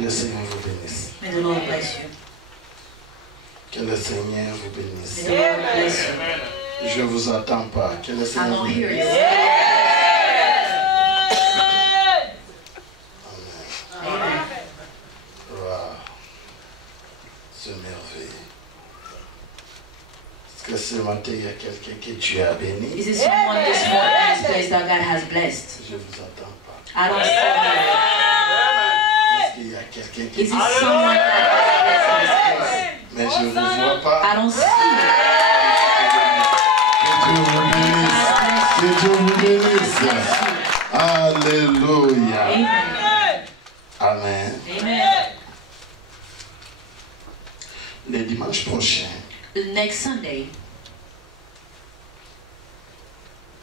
le Seigneur vous bénisse. May the Lord bless you. Que le Seigneur vous bénisse. May the Lord bless you. Je ne vous attends pas. Que le I Seigneur vous don't hear bénisse. you. Amen. Wow. C'est merveilleux. Est-ce que ce matin, il y a quelqu'un que Dieu a béni? Is it someone this morning in this place that God has blessed? Je ne vous attends pas. I don't see Est-ce qu'il y a quelqu'un qui you. Is it someone that has blessed in this place? Mais je ne vous vois pas. I don't see you. Que Dieu vous bénisse. Alléluia. Amen. Amen. Amen. Le dimanche prochain, Next Sunday,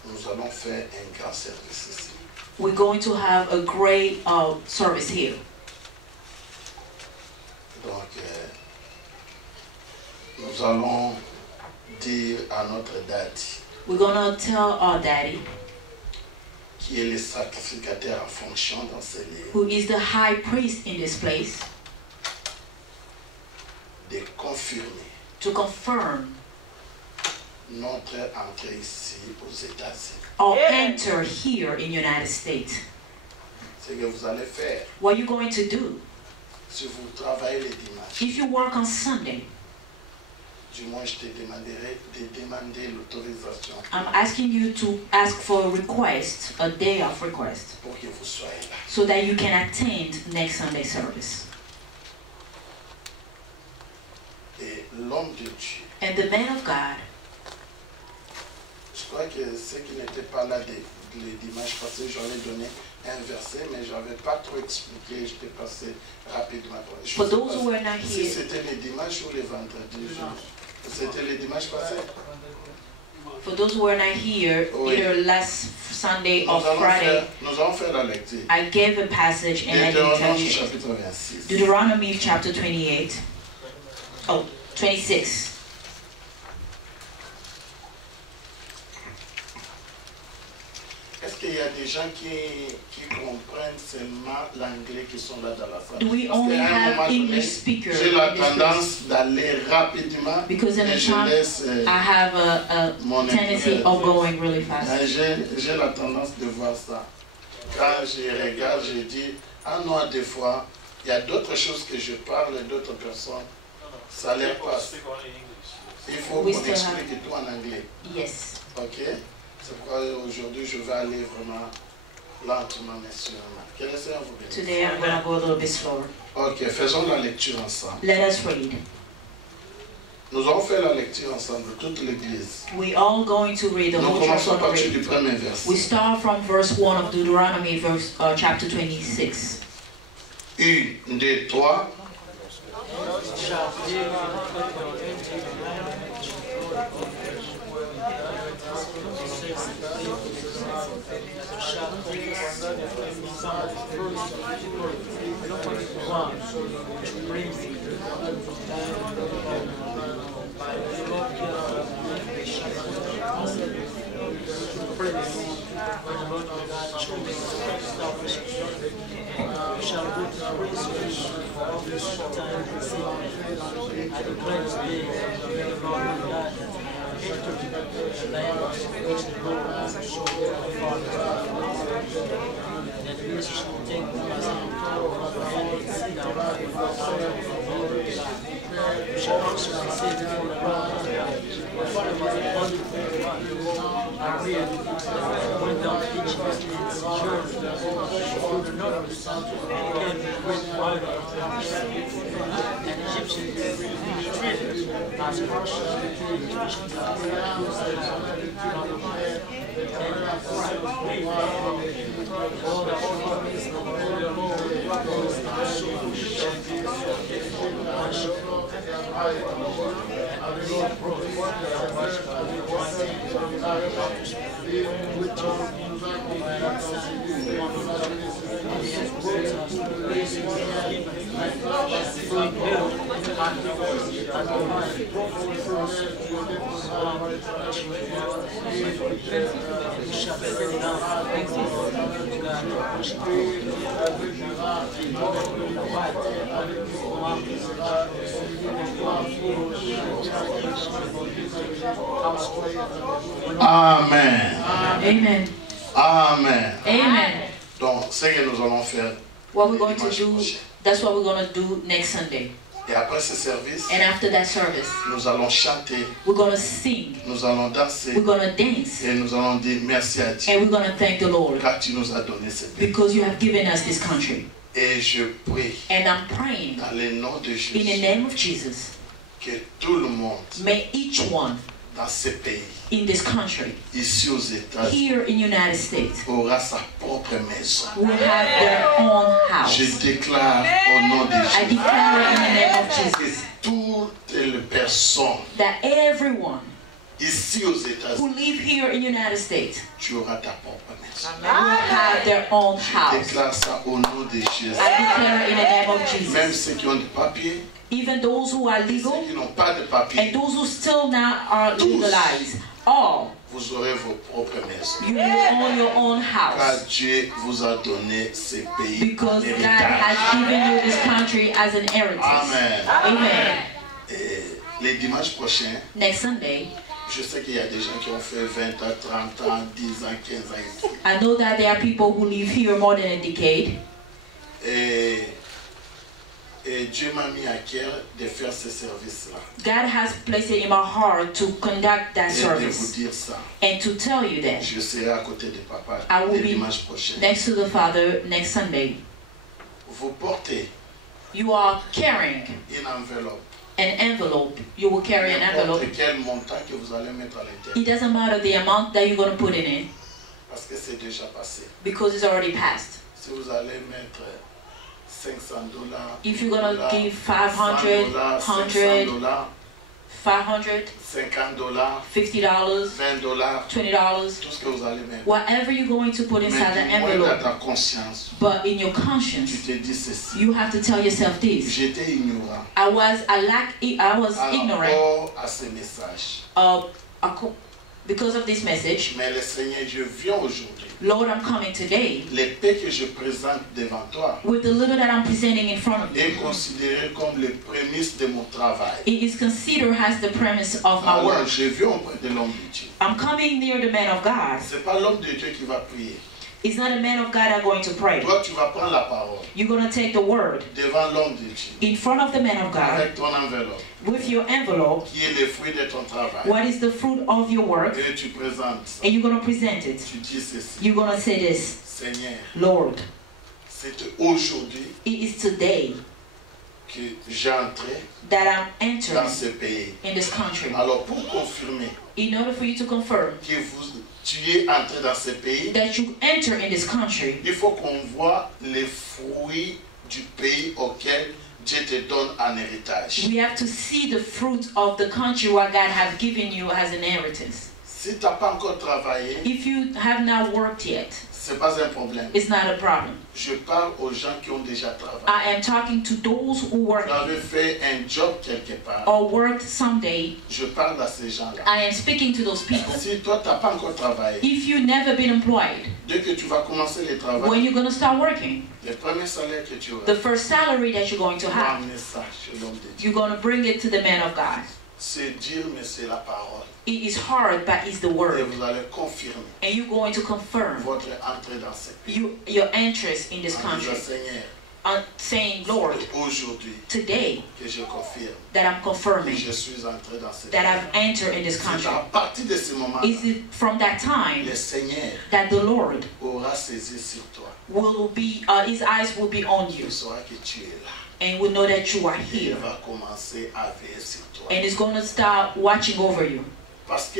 nous allons faire un grand service ici. we're going to have a great service here. Donc, nous allons dire à notre daddy, We're going to tell our daddy, qui est le sacrificateur en fonction dans ce lieu, who is the high priest in this place, de confirmer to confirm notre entrée ici aux États-Unis. or enter here in United States. Ce que vous allez faire, What are you going to do? si vous travaillez le dimanche, If you work on Sunday, du moins je te demanderai de demander l'autorisation I'm asking you to ask for a request, a day of request, pour que vous soyez là. so that you can attend next Sunday service. Et l'homme de Dieu, And the man of God, je crois que ceux qui n'étaient pas là le dimanche passé, j'aurais donné un verset, mais je n'avais pas trop expliqué, je t'ai passé rapidement. for those who were not Si here, c'était le dimanche ou le vendredi, c'était le dimanche passé. for those who were not here, Oui. either last Sunday Nous or allons Friday, faire la lecture. I gave a passage and I didn't tell Deutéronome you. chapitre 26. Deuteronomy chapter 28. Oh, 26. Est-ce qu'il y a des gens qui comprennent seulement l'anglais qui sont là dans la salle? Do we Parce only qu'à un have moment donné, English speakers j'ai la in this place? tendance d'aller rapidement Because in et the je time, laisse I have a mon tendency of going really fast. J'ai la tendance de voir ça. Quand je regarde, je dis, ah non, des fois, il y a d'autres choses que je parle et d'autres personnes, ça leur passe. Il faut qu'on We still explique tout en anglais. Yes. Ok? C'est pourquoi aujourd'hui je vais aller vraiment lentement, mais sûrement. Que le Seigneur vous bénisse. Today I'm going to go a little bit slower. Ok, faisons la lecture ensemble. Let us read. Nous allons faire la lecture ensemble, toute l'église. We all going to read the Nous whole chapter. commençons à partir du premier verset. We start from verse 1 of Deuteronomy, chapter 26. 1, 2, 3. Amen. Amen. Amen. Amen. Donc, c'est ce que nous allons faire. What we're going to do, that's what we're going to do next Sunday. Et après ce service, And after that service, nous allons chanter, we're going to sing, nous allons danser, we're going to dance, et nous allons dire merci à Dieu, and we're going to thank the Lord car tu nous as donné ce pays. because you have given us this country. Et je prie, And I'm praying dans le nom de in the Jésus, name of Jesus, que tout le monde may each one dans ce pays, in this country, ici aux États-Unis, here in the United States, aura sa propre maison. will have their own Je house. déclare au nom de I Jésus declare in the name of que Jesus toutes les personnes that everyone ici aux who États-Unis, live here in the United States tu auras ta propre maison. will have their own Je house. déclare ça au nom de Jésus. I declare in the name of Même Jesus. ceux qui ont des papiers, Even those who are ceux legal qui n'ont pas de papiers, and those who still not are legalized, all, vous aurez vos propres maisons. you will own your own Car house Dieu vous a donné ce pays because en God héritage. has given you this country as an inheritance. Amen. Amen. Et les dimanches prochains, Next Sunday, je sais qu'il y a des gens qui ont fait 20 ans, 30 ans, 10 ans, 15 ans ici. I know that there are people who live here more than a decade, Et Dieu m'a mis à cœur de faire ce service-là. God has placed it in my heart to conduct that Et de vous service dire ça. and to tell you that Je serai à côté de papa I will le be dimanche prochain. next to the Father next Sunday. Vous portez You are carrying une enveloppe. an envelope. You will carry an envelope. N'importe quel montant que vous allez mettre à l'intérieur. It doesn't matter the amount that you're going to put in it Parce que c'est déjà passé. because it's already passed. Si vous allez mettre $500, If you're going to $100, give 500, 100, $500, 500, $50, $50, $20, $20, tout ce que vous allez mettre. whatever you're going to put inside the Mais dis-moi dans envelope. ta conscience, But in your tu conscience, te dis ceci. you have to tell yourself this. J'étais ignorant I was par ignorant rapport à ce message. because of this message. Mais le Seigneur, je viens aujourd'hui. Lord, I'm coming today L'épée que je présente devant toi with the little that I'm presenting in front of you. est considérée comme les prémices de mon travail. It is considered as the premise of my Alors, work. je viens auprès de l'homme de Dieu. I'm coming near the man of God. Ce n'est pas l'homme de Dieu qui va prier. It's not a man of God that going to pray. Toi, tu vas prendre la parole You're going to take the word devant l'homme de Dieu in front of the man of God avec ton enveloppe with your envelope. qui est le fruit de ton travail. What is the fruit of your work? Et tu présentes ça. And you're going to present it. Tu dis ceci. You're going to say this, Seigneur, Lord, c'est aujourd'hui it is today que j'entre that I'm dans entering ce pays. in this country. Alors, pour confirmer In order for you to confirm que tu es entré dans ce pays, that you enter in this country, il faut qu'on voit les fruits du pays auquel Dieu te donne en héritage. we have to see the fruit of the country what God has given you as an inheritance. Si tu n'as pas encore travaillé, If you have not worked yet, ce n'est pas un problème. it's not a problem. Je parle aux gens qui ont déjà travaillé. I am talking to those who work Tu avais fait un job quelque part. or worked someday. Je parle à ces gens-là. I am speaking to those people. Si toi, tu n'as pas encore travaillé, If you've never been employed, dès que tu vas commencer le travail, when you're going to start working, le premier salaire que tu auras, the first salary that you're going to tu vas have, amener ça chez l'homme de Dieu. you're going to bring it to the man of God. C'est dur, mais c'est la parole. It is hard, but it's the Et word. vous allez confirmer And you're going to confirm votre entrée dans ce pays. your interest in this En disant, country. Seigneur, Saying, Lord, c'est aujourd'hui today que je confirme that I'm que confirming je suis entré dans ce that pays. I've entered in this C'est country. à partir de ce moment, Is it from that time le Seigneur that the Lord aura saisi sur toi. will be, his eyes will be on you Il saura que tu es là. and will know that you are Il here va commencer à veiller sur toi. and is going to start watching over you. Parce que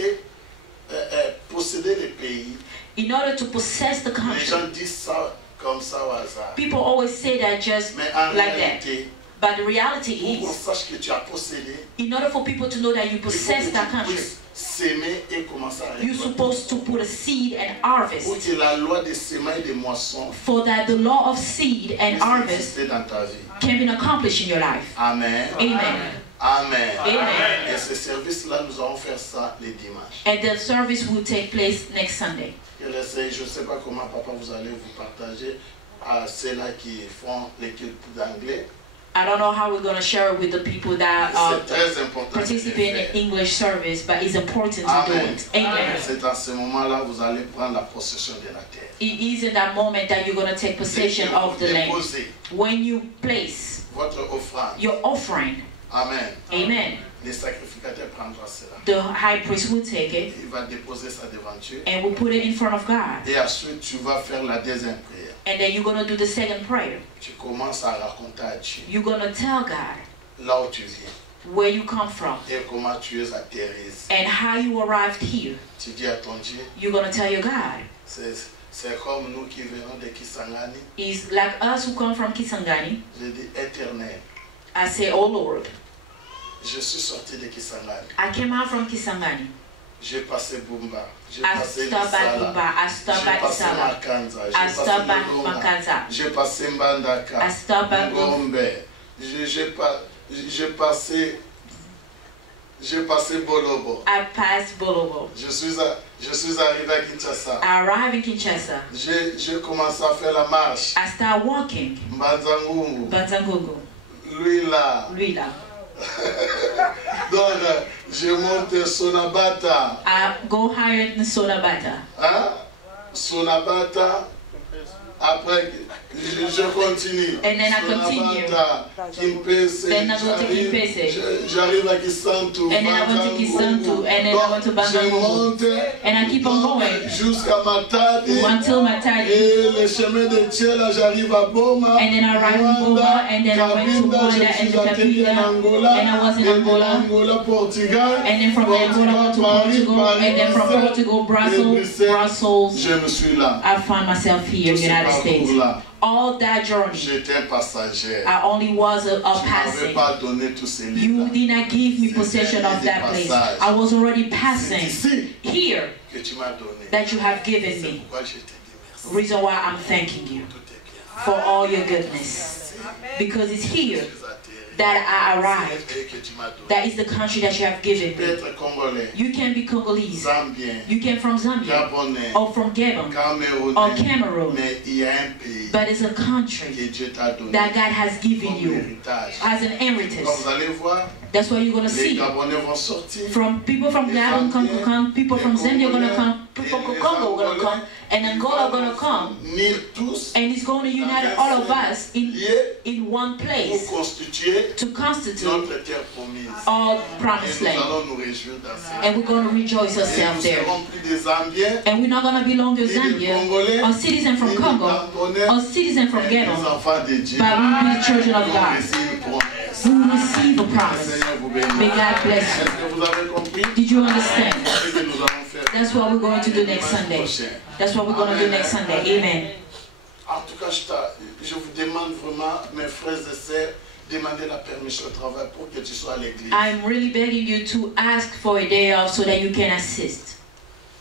posséder le pays, In order to possess the les country, gens disent ça comme ça au hasard. people always say that just Mais en like that. réalité, But the reality Pour qu'on is, sache que tu as possédé, in order for people to know that you possess that country, s'aimer et commencer à you're récolter. supposed to put a seed and Pour harvest. que la loi des semailles et des moissons For that the law of seed and puisse harvest exister dans ta vie. can be accomplished in your life. Amen. Amen. Amen. Amen. Et ce service-là, nous allons faire ça les dimanches. And the service will take place next Sunday. Je ne sais pas comment, papa, vous allez vous partager à ceux-là qui font l'équipe d'anglais. I don't know how we're going to share it with the people that C'est très important de le participate in faire. English service, but it's important to do Amen. it. Amen. C'est à ce moment-là vous allez prendre la possession de la terre. It is in that moment that you're going to take possession of the land. Déposez When you place votre offrande. your offering, Amen. amen, Le sacrificateur prendra cela. the high priest will take it Il va déposer ça devant Dieu. and will put it in front of God. Et ensuite, tu vas faire la deuxième prière. And then you're going to do the second prayer. Tu commences à raconter à Dieu You're going to tell God là où tu viens where you come from et comment tu es atterri. and how you arrived here. Tu dis à ton Dieu, You're going to tell your God. c'est comme nous qui venons de Kisangani. It's like us who come from Kisangani. Je dis éternel. I say, oh Lord, Je suis sorti de Kisangani. I came out from Kisangani. J'ai passé Bumba. J'ai I passé stopped at Nisala. Buba. I stopped J'ai at passé Isala. Makanza. I J'ai passé stopped at Mulonga. Makaza. J'ai passé Mbandaka. I stopped at Ngombe. J'ai passé Bolobo. I passed Bolobo. Je suis arrivé à Kinshasa. I arrived in Kinshasa. J'ai commencé à faire la marche. I start walking. Mbanzangungu. Banzangogo. Lui là. Lui là. Donc, je monte Sonabata. I go higher in Sonabata. Hein? Sonabata. Après, je continue. And then I continue. Kimpese. Then I go to Kimpese. J'arrive à Kisantu. And then I went to Kisantu. And then I went to Je Banzangogo. monte. And I keep on going Jusqu'à Matadi. until Matadi. Et le chemin de Tchela, j'arrive à Boma. And then I arrived in Boma. And then I went to Rwanda and to Cabinda. And I was in Angola. Angola, Portugal. And then from Angola I went to Portugal. And then from Portugal, Brussels. Je me suis là. I found myself here in the United States. All that journey, J'étais un passager. I only was a Tu m'avais passing. pas donné tous ces livres. You did not give me possession of that place. I was already passing Ici here que tu m'as donné. that you have given C'est me. pourquoi je te dis merci. Reason why I'm thanking you Tout est bien. for all your goodness. Because it's here that I arrived. Et que tu m'as donné. That is the country that you have Tu given peux me. être congolais, You can be Congolese. zambien, You came from Zambia gabonais, or from Gabon or camerounais. Cameroon. Mais il y a un pays But it's a country que Dieu t'a donné that God has given comme you héritage. as an Quand inheritance. vous allez voir, That's what you're going to les see. Gabonais vont sortir. From people from Gabon come, people from Zambia are going to come, people from Congo are going to come, and Angola are going to come. Unir tous And it's going to unite all of us in one pour place constituer to constitute notre terre promise. all Et promised nous land. allons nous réjouir dans ça. And we're going to rejoice Et ourselves nous there. serons plus des Zambiens, And we're not going to be longer ni des Zambia Congolais, or citizens from ni des Congo Gabonais, or citizens from mais des Gabon, enfants de Dieu. but we will be the children of Qui ont God reçu une promesse. who will receive a Le promise. Seigneur vous bénisse. May God bless Est-ce que vous avez compris? Did you understand? Ce que nous allons faire That's what we're going to do next dimanche Sunday. prochain. That's what we're going to do next Sunday. Amen. En tout cas, je vous demande vraiment, mes frères et sœurs, demandez la permission au travail pour que tu sois à l'église. I'm really begging you to ask for a day off so that you can assist.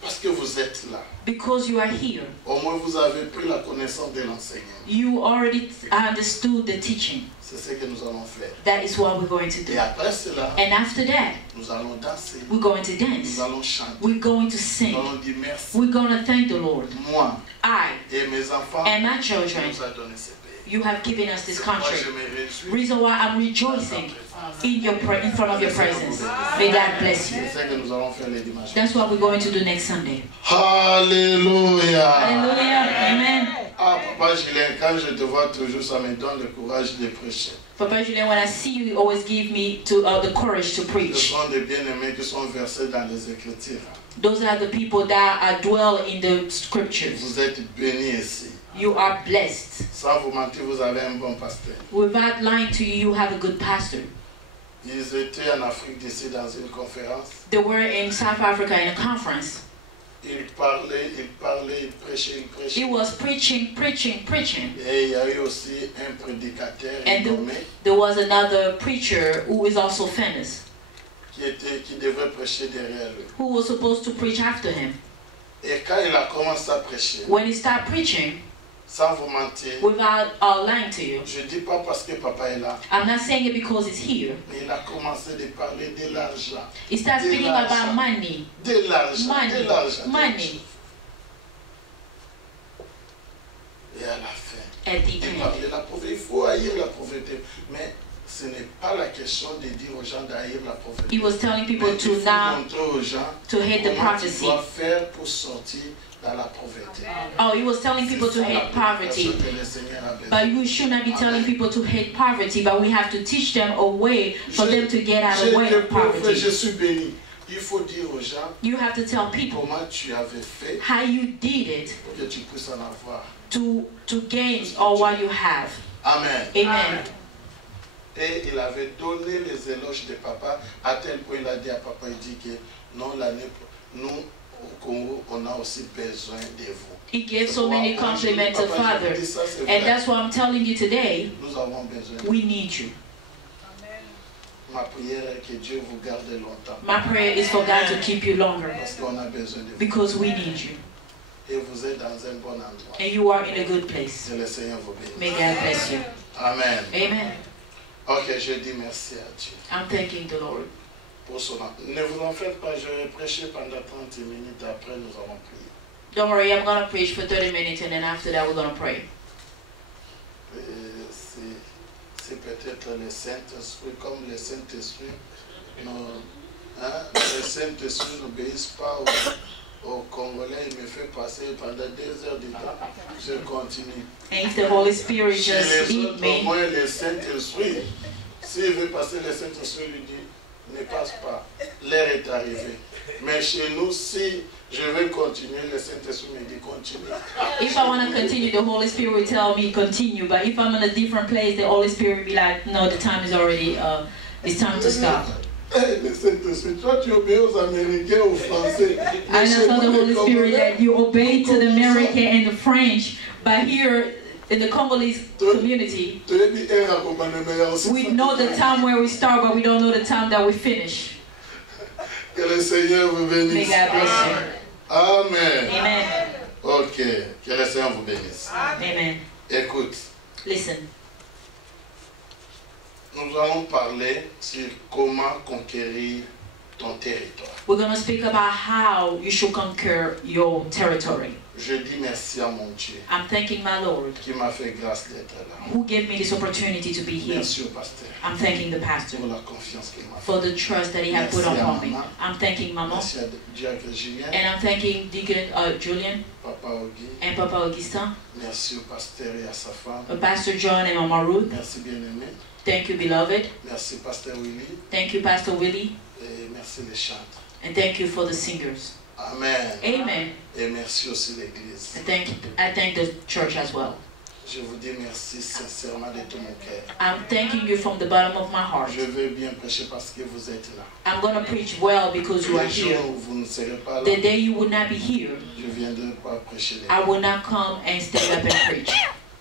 Parce que vous êtes là. Because you are here. Au moins, vous avez pris la connaissance de l'enseignement. You already understood the teaching. C'est ce que nous allons faire. That is what we're going to do. Et après cela, And after that, nous allons danser. we're going to Nous dance. allons chanter. We're going to Nous sing. allons dire merci. We're going to thank the Lord. Moi I et mes enfants, and my tu children, nous as donné ce pays. you have given us this C'est pourquoi country. je me réjouis. Reason why I'm rejoicing in front of your presence. May God bless you. C'est ce que nous allons faire les dimanches. That's what we're going to do next Sunday. Alléluia. Hallelujah. Amen. Ah, Papa Julien, quand je te vois toujours, ça me donne le courage de prêcher. Papa Julien, when I see you, you always give me the courage to Ce preach. sont des bien-aimés qui sont versés dans les Écritures. Those are the people that dwell in the scriptures. Vous êtes bénis ici. You are blessed. Sans vous mentir, vous avez un bon pasteur. Without lying to you, you have a good pastor. Ils étaient en Afrique d'ici dans une conférence. They were in South Africa in a conference. il parlait, il prêchait. He was preaching. Et il y a eu aussi un prédicateur nommé. There was another preacher who is also famous. Qui devait prêcher derrière lui. Who was supposed to preach after him. Et quand il a commencé à prêcher, when he started preaching, sans vous mentir, without lying to you, je dis pas parce que papa est là. I'm not saying it because he's here. Mais il a commencé de parler de l'argent. He started speaking about money. De l'argent. Money. Et à la fin, at the il end, parlait de la pauvreté. Il faut haïr la pauvreté. Mais ce n'est pas la question de dire aux gens d'haïr la pauvreté. he was telling people Mais to il faut now montrer aux gens to hate the comment tu prophecy. dois faire pour sortir dans la pauvreté. Oh, he was telling people to hate poverty. But you should not be telling people to hate poverty, but we have to teach them a way for them to get out of the way of poverty. Je suis béni. Il faut dire aux gens You have to tell people comment tu avais fait how you did it pour que tu puisses en avoir. to gain all what you have. Amen. Amen. Et il avait donné les éloges de papa, à tel point il a dit à papa, il dit que non, nous, au Congo, on a aussi besoin de vous. He gave so many compliments to Father. And that's why I'm telling you today, Nous avons besoin. we need you. Ma prière est que Dieu vous garde longtemps. My prayer is for God to keep you longer. Parce qu'on a besoin de vous. Because we need you. Et vous êtes dans un bon endroit. And you are in a good place. Que le Seigneur vous bénisse. May God bless you. Amen. Amen. Ok, je dis merci à Dieu. I'm thanking the Lord. Pour son nom. Ne vous en faites pas, je vais prêcher pendant 30 minutes, après nous allons prier. Don't worry, I'm going to preach for 30 minutes and then after that we're going to pray. C'est peut-être le Saint-Esprit, comme le Saint-Esprit, le Saint-Esprit n'obéisse pas aux Congolais, il me fait passer pendant 2 heures de temps, je continue. And if the Holy Spirit just lead Au me, moins le Saint-Esprit, s'il veut passer, le Saint-Esprit lui dit, ne passe pas, l'heure est arrivée. Mais chez nous, si je veux continuer, le Saint-Esprit me dit continue. if I want to continue, the Holy Spirit will tell me continue. But if I'm in a different place, the Holy Spirit will be like, no, the time is already, it's time to stop. Le Saint-Esprit, toi tu obéis aux Américains, aux Français. I know from the Holy Spirit that you obey to the American and the French, but here in the Congolese community, we know the time where we start, but we don't know the time that we finish. Que le Seigneur vous bénisse. May God bless you. Amen. Amen. Ok, que le Seigneur vous bénisse. Amen. Écoute, Listen, nous allons parler sur comment conquérir ton territoire. we're going to speak about how you should conquer your territory. Je dis merci à mon Dieu I'm thanking my Lord qui m'a fait grâce d'être là. who gave me this opportunity to be here. Merci au pasteur I'm thanking the pastor pour la confiance qu'il m'a fait. for the trust that he had put upon me. I'm thanking Mama, Merci à Diacre Julien, and I'm thanking Deacon Julian Papa Ogui. and Papa Augustin, Merci au pasteur et à sa femme. Pastor John and Mama Ruth. Merci bien-aimé. Thank you, beloved. Merci pasteur Willy. Thank you, Pastor Willie. Et merci les chantres. And thank you for the singers. Amen. Amen. Et merci aussi l'église. And I thank the church as well. Je vous dis merci sincèrement de tout mon cœur. I'm thanking you from the bottom of my heart. Je veux bien prêcher parce que vous êtes là. I'm going to preach well because you are Les jours here. où vous ne serez pas là, The day you will not be here, je ne viendrai pas prêcher. I will not come and stand up and preach.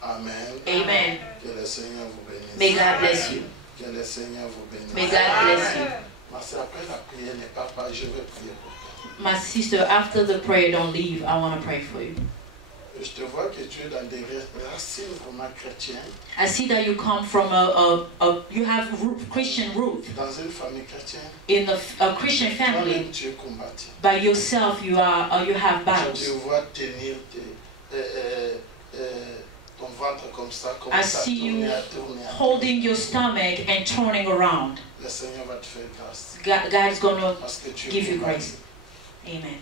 Amen. Amen. Que le Seigneur vous bénisse. May God bless you. Que le Seigneur vous bénisse. May God bless you. Ma soeur, après la prière n'est pas pas, je vais prier pour toi. My sister, after the prayer, don't leave. I want to pray for you. Je te vois que tu es dans des racines vraiment chrétiennes. I see that you come from you have Christian root Dans une famille chrétienne. in a Christian family. Toi-même, tu es combattu. By yourself, you have Je battles. te vois tenir ton ventre comme ça, comme I ça, see you tourner à tourner. holding your stomach and turning around. Le Seigneur va te faire grâce. God is going to Parce que tu es give you combattu. grace. Amen.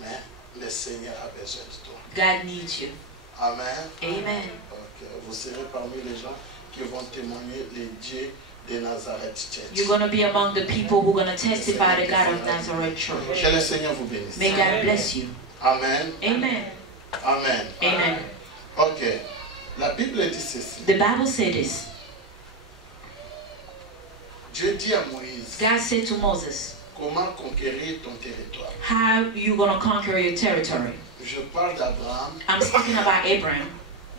Mais le Seigneur a besoin de toi. God needs you. Amen. Amen. Okay. Vous serez parmi les gens qui vont témoigner les dieux de Nazareth Church. You're going to be among the people who are going to testify the God of Nazareth Church. Que le Seigneur vous bénisse. May God bless you. Amen. Amen. Amen. Amen. Ok. La Bible dit ceci. The Bible said this. Dieu dit à Moïse, God said to Moses, Comment conquérir ton territoire? How you gonna conquer your territory? Je parle d'Abraham. I'm speaking about Abraham.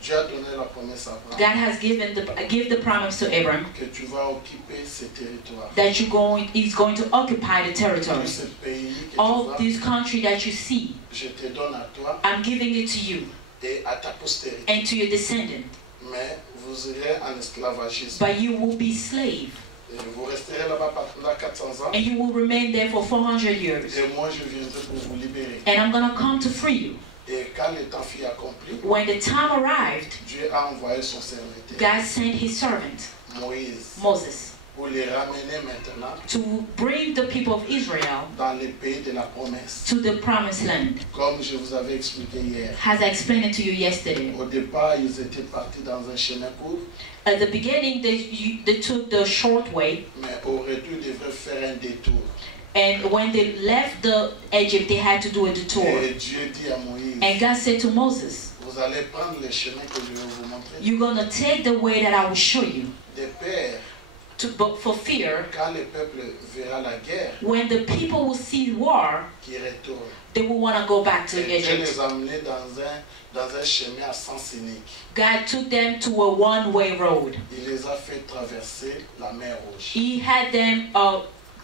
Dieu a donné la promesse à Abraham. God has give the promise to Abraham Que tu vas occuper ces territoires. that he's going to occupy the territory. Tout ce pays que All tu vois, this country that you see, je te donne à toi I'm giving it to you et à ta postérité. and to your descendant. Mais vous irez en esclavagisme. But you will be slave. Et vous resterez là-bas pendant 400 ans. And you will remain there for 400 years. Et moi, je viendrai pour vous libérer. And I'm going to come to free you. Et quand le temps fut accompli, When the time arrived, Dieu a envoyé son serviteur, God sent his servant, Moïse, Moses, pour les ramener maintenant to bring the people of Israel dans le pays de la promesse. to the promised land. Comme je vous avais expliqué hier. As I explained it to you yesterday. Au départ, ils étaient partis dans un chemin court. At the beginning, they took the short way. Mais au retour, ils devraient faire un détour. And when they left Egypt, they had to do a detour. Et Dieu dit à Moïse, And God said to Moses, vous allez prendre le chemin que je vais vous montrer. you're going to take the way that I will show you. De peur, But for fear, quand le peuple verra la guerre, when the people will see war, qui retourne. they will want to go back to Et Dieu Egypt. les a amenés dans un chemin à sens unique. God took them to a one-way road. Il les a fait traverser la mer Rouge. He had them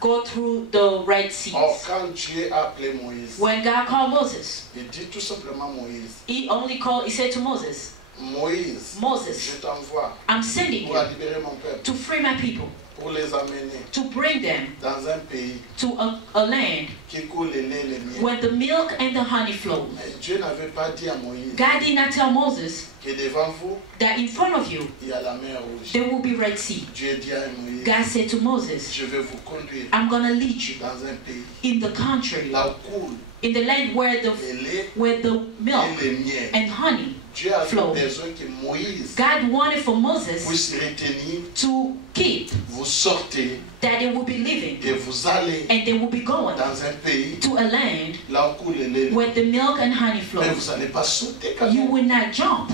go through the Red Sea. Or, quand Dieu a appelé Moïse, When God called Moses, il dit tout simplement Moïse, he said to Moses, Moïse, Moses, je t'envoie I'm sending pour you libérer mon peuple, to free my people, pour les amener to bring them dans un pays to a land qui coule le lait et le miel. where the milk and the honey flow. Mais Dieu n'avait pas dit à Moïse God did not tell Moses que devant vous, that in front of you il y a la mer Rouge. there will be Red Sea. Dieu dit à Moïse, God said to Moses, je vais vous conduire I'm going to lead you dans un pays in the country, là où coule in the land where le lait the milk et le miel. and honey Dieu a flow. besoin que Moïse God wanted for Moses puisse retenir, to keep vous sortez that they will be living et vous allez and they will be going dans un pays to a land là où coule le lait. where the milk and honey Mais flow. vous n'allez pas sauter quand You même. will not jump.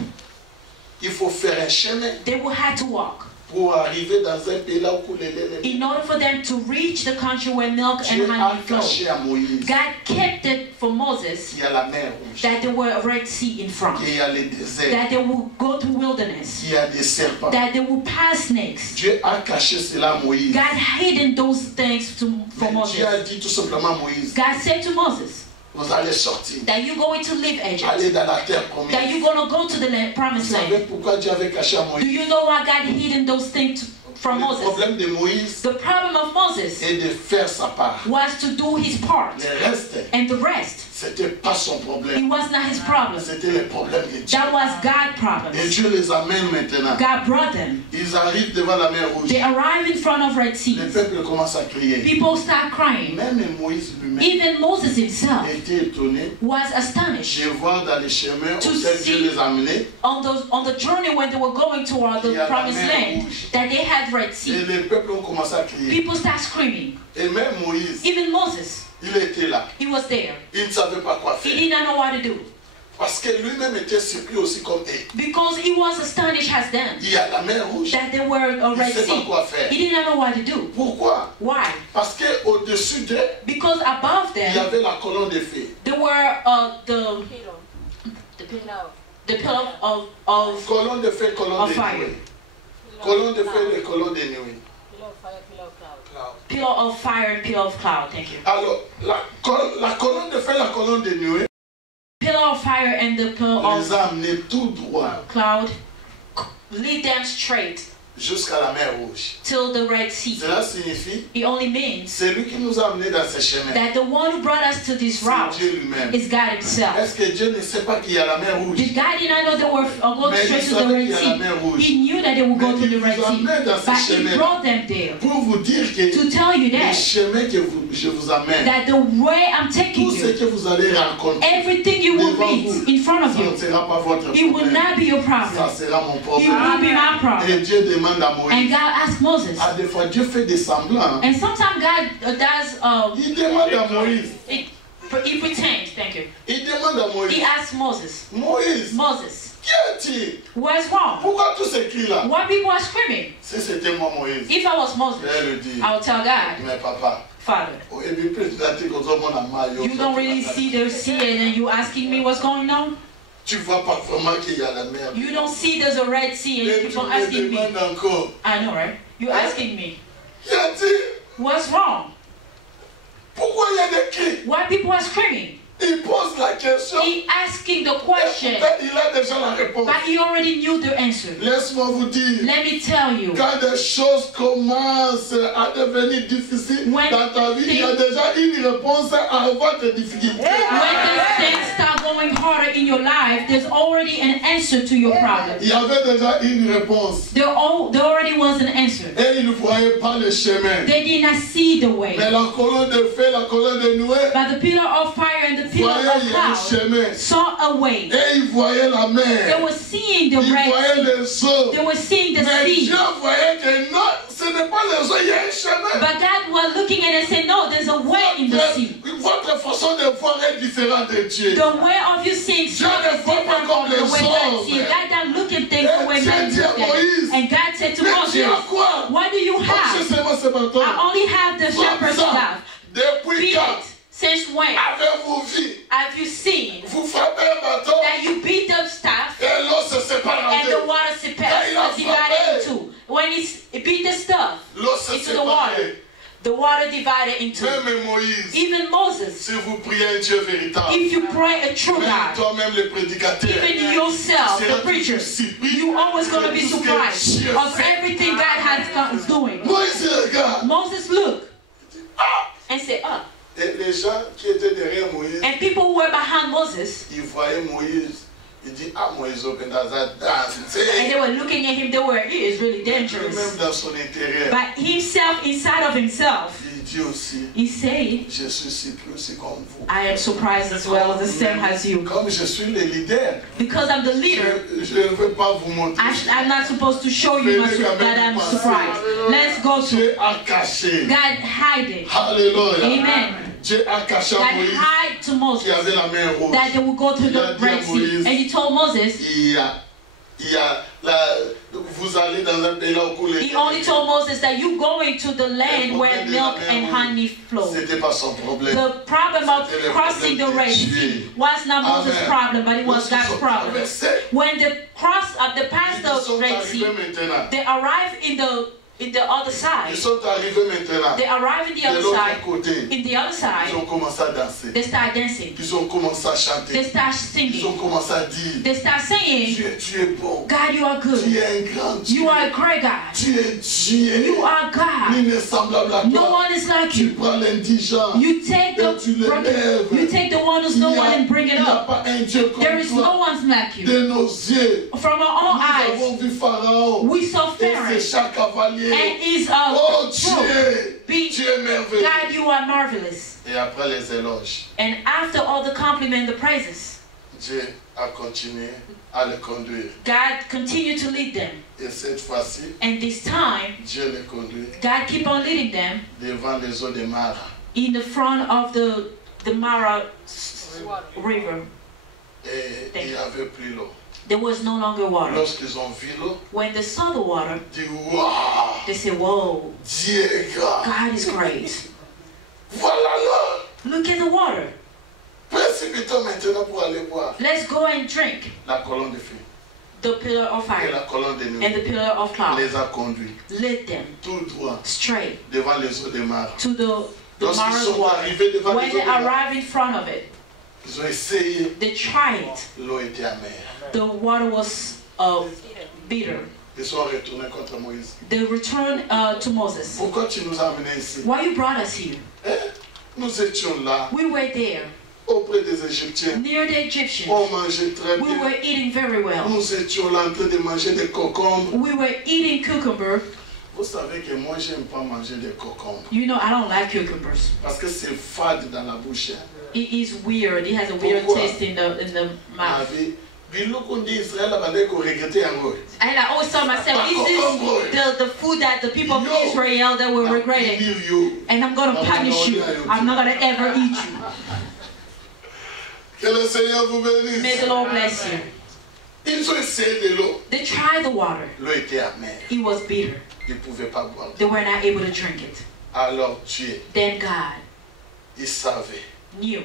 Il faut faire un chemin They will have to walk pour arriver dans un pays là où coule le lait et le miel. in order for them to reach the country where milk and Dieu a honey flow. caché à Moïse God kept it for Moses qu'il y a la mer Rouge, that there were a Red Sea in front, qu'il y a le désert, that they will go through wilderness, qu'il y a des serpents. that they will pass snakes. Dieu a caché cela à Moïse. God hidden those things for Mais Dieu a Moses. dit tout simplement à Moïse, God said to Moses vous allez sortir, that you're going to leave Egypt, aller dans la terre promise. that you're going to go to the Vous promised savez land. pourquoi Dieu avait caché à Do Moïse? you know why God hidden those things from Le Moses? problème de Moïse The problem of Moses est de faire sa part. was to do his part, Le reste, and the rest, c'était pas son it problème. was not his problem. C'était le problème de Dieu. That was God's Et problem. Dieu les amène maintenant. God brought them. Ils arrivent devant la mer Rouge. They arrived in front of Red Le Sea. peuple commence à crier. People start crying. Même Moïse lui-même Even Moses himself était étonné was astonished de voir dans les chemins To auxquels see- Dieu les a amenés. on the journey when they were going toward the Il y a la promised mer land, rouge. that they had Red Et Sea. le peuple ont commencé à crier. People start screaming. Et même Moïse, Even Moses, il était là. he was there. Il ne savait pas quoi He faire. did not know what to do Parce que lui-même était surpris aussi comme eux. because he was astonished as them Il y a la mer Rouge. that they were a Il ne Red sait pas Sea. quoi faire. He did not know what to do. Pourquoi? Why? Parce qu'au-dessus d'eux, Because above il y them avait la colonne de feu. there were the pillar of Colonne de feu, colonne Of de fire. nuée. Colonne de feu et colonne de nuée. pillar of fire and pillar of cloud. Thank you. Alors, la colonne de feu, la colonne de nuée, Pillar of fire and the pillar les of a amenés tout droit cloud lead them straight jusqu'à la mer Rouge. till the Red Sea. Cela signifie, It only means c'est lui qui nous a amenés dans ces chemins. that the one who brought us to this C'est route Dieu lui-même. is God himself. Est-ce que Dieu ne sait pas qu'il y a la mer Rouge? Did God did not know they were going Mais straight il to the savait Red qu'il y a la mer Sea? Rouge. He knew that they would go Mais to the il Red vous Sea. amène dans But ces he chemins brought them there pour vous dire que to tell you le that chemin que je vous amène, that the way I'm taking tout ce you, que vous allez rencontrer, everything you will devant meet vous, in front of ça ne you, sera pas votre it will problème. not be your Ça problem. sera mon It problème. will be my Et problem. Dieu demande à And Moïse. God asked Moses. Ah, des fois, Dieu fait des semblants. And sometimes God does Il demande à Moïse. he pretends. Thank you. Il demande à Moïse. He asked Moses. Moïse, Moses, qui es-tu? what's wrong? Pourquoi tous ces cris-là? Why people are screaming? Si c'était moi, Moïse, If I was je Moses, vais le dire. I would tell God, Mais papa, Father. You don't really see the sea and then you asking me what's going on? Tu vois pas vraiment qu'il y a la mer. You don't see there's a Red Sea and you keep on asking me. I know, right? You're asking me. What's wrong? Pourquoi il y a des cris? Why people are screaming? Il pose la question. He asking the question. Il a déjà la réponse. But he already knew the answer. Laisse-moi vous dire. Let me tell you. Quand des choses commencent à devenir difficiles dans ta vie, il y a déjà une réponse avant tes difficultés. When the things start going harder in your life, there's already an answer to your problem. Il y avait déjà une réponse. There already was an answer. Et ils ne voyaient pas le chemin. They did not see the way. Mais la colonne de feu, la colonne de nuée, but the pillar of fire and the pillar of cloud saw a way. Et ils voyaient la mer. They were seeing the Red Sea. They were seeing the sea. Dieu voyait que non, ce n'est pas les eaux, il y a un chemin. But God was looking at it and said, no, there's a way in the sea. Votre façon de voir est différente de Dieu. The way of you seeing stuff is different from the way God sees. God doesn't look at things the way man looks at it. And God said to Moses, what do you have? I only have the shepherd's staff. Depuis quand? Since when avez-vous vu? Have you seen Vous frappez un bateau that you beat the staff et l'eau se sépare en and deux. the water divided in two? When he beat the stuff into the water divided in two. Même Moïse, even Moses, si vous priez un Dieu véritable, if you pray a true God, toi-même le prédicateur, even yourself, the preacher, you always going to be surprised of everything God is doing. Moses looked and said, Et les gens qui étaient derrière Moïse, and people who were behind Moses, ils voyaient Moïse. Il dit, ah, Moïse, open that dance. And they were looking at him, they were, he is really dangerous. Même dans son intérieur, but himself, inside of himself, il dit aussi, he said, je suis surpris aussi comme vous. I am surprised as well, the same as you. Comme je suis le leader, because I'm the leader, je ne veux pas vous montrer. I'm not supposed to show you that I'm surprised. Let's go to God hiding. Hallelujah. Amen. Dieu a caché God Moïse hide to Moses qui avait la main rouge. that they would go to the Red Sea. And he told Moses, vous allez dans un pays là où coule. He only told Moses that you going to the land where milk and honey flow. C'était pas son problème. The problem of crossing the Red Sea was not Moses' problem, but it was God's problem. When the passed the Red Sea, they arrived in the other side. Ils sont arrivés maintenant. They arrived in the other side. In the other side, ils ont commencé à danser. They start dancing. Ils ont commencé à chanter. They start singing. Ils ont commencé à dire. They start saying, tu es bon. God, you are good. Tu es un grand Dieu. You are a great God. Tu es Dieu. You are God. Nul n'est semblable à toi. No one is like you. Tu prends l'indigent. You take the one who's no one and bring it up. There is no one like you. De nos yeux, from our own eyes, nous avons vu Pharaon. We saw Pharaoh. Et ses chars cavaliers. And his oh Dieu, tu es merveilleux. God, you are marvelous. Et après les éloges, and after all the compliments, the praises, Dieu a continué à les conduire. God continued to lead them. Et cette fois-ci, and this time, Dieu les conduit. God keep on leading them devant les eaux de Mara. In the front of the Mara river. Et il n'y avait plus l'eau. There was no longer water. Lorsqu'ils ont vu l'eau, when they saw the water, wow, they said, whoa, Dieu est grand. God is great. Voilà l'eau. Look at the water. Précipitons maintenant pour aller boire. Let's go and drink. La colonne de feu. The pillar of fire. Et la colonne de nuée. And the pillar of cloud. Les a conduits. Led them. Tout droit. Straight. Devant les eaux de Mara. To the Mara's water. When they arrived in front of it, ils ont essayé. They tried. L'eau était amère. The water was bitter. Ils sont retournés contre Moïse. They returned to Moses. Pourquoi tu nous as amenés ici? Why you brought us here? Nous étions là. We were there. Auprès des Égyptiens. Near the Egyptians. On mangeait très bien. We were eating very well. Nous étions là en train de manger des concombres. We were eating cucumber. Vous savez que moi j'aime pas manger des concombres. You know I don't like cucumbers. Parce que c'est fade dans la bouche. It is weird. It has a weird taste in the mouth. And I always tell myself, is this the food that the people of Israel that were regretting? And I'm going to punish you. I'm not going to ever eat you. May the Lord bless you. They tried the water. It was bitter. They were not able to drink it. Alors Dieu, then God il savait knew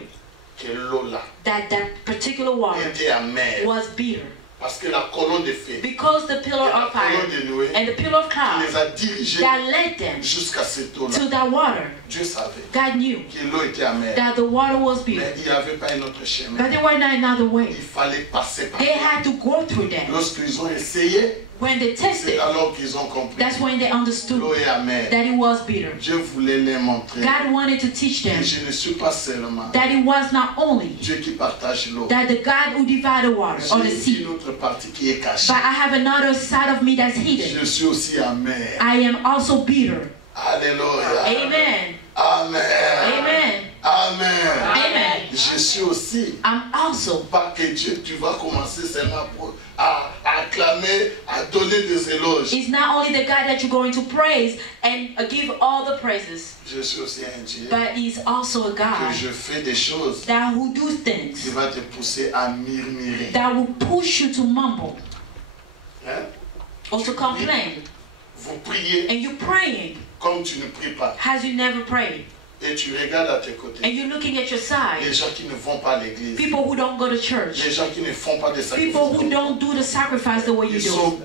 que l'eau là that that particular water était amère. was bitter. Parce que la colonne de feu Because the pillar et la of fire colonne de Noé and the pillar of qui cloud les a dirigés that led them jusqu'à cette eau là. to that water, Dieu savait God knew que l'eau était amère. that the water was Mais bitter. il n'y avait pas un autre chemin. But there were not another way. Il fallait passer par They là. had to go through that. Lorsqu'ils ont essayé, When they c'est tested, alors qu'ils ont compris. that's when they understood L'eau est amère. that it was bitter. Dieu voulait les montrer. God wanted to teach Que them je ne suis pas seulement that it was not only Dieu qui partage l'eau. that the God who divided water or the J'ai sea, une autre partie qui est cachée. but I have another side of me that's hidden. Je suis aussi amer. I am also bitter. Alléluia. Amen. Amen. Amen. Amen. Amen. Je suis aussi. I'm also. Pas que Dieu, tu vas commencer seulement à acclamer, à donner des éloges. It's not only the God that you're going to praise and give all the praises, Je suis aussi un Dieu but He's also a que God je fais des choses that will do qui things va te pousser à murmurer. that will push you to mumble Hein? or to complain. Vous priez And you're praying comme tu ne pries pas. as you never prayed. Et tu regardes à tes côtés. And you're looking at your Les side. gens qui ne vont pas à l'église. People who don't go to church. Les gens qui ne font pas de sacrifices. People who don't do the sacrifice the way you do.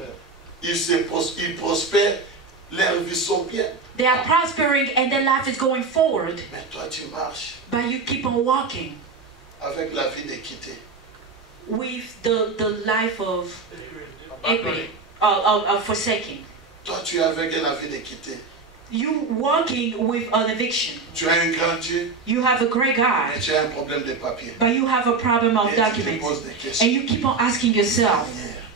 Ils prospèrent, leurs vies sont bien. They are prospering and their life is going forward. Mais toi tu marches But you keep on walking avec la vie d'équité. with the life of equity, of forsaking. Toi tu es avec la vie d'équité. You walking with an eviction. Tu as un grand Dieu, You have a great God, mais tu as un problème de papier. but you have a problem of Et tu te documents. poses des questions. And you keep on asking yourself,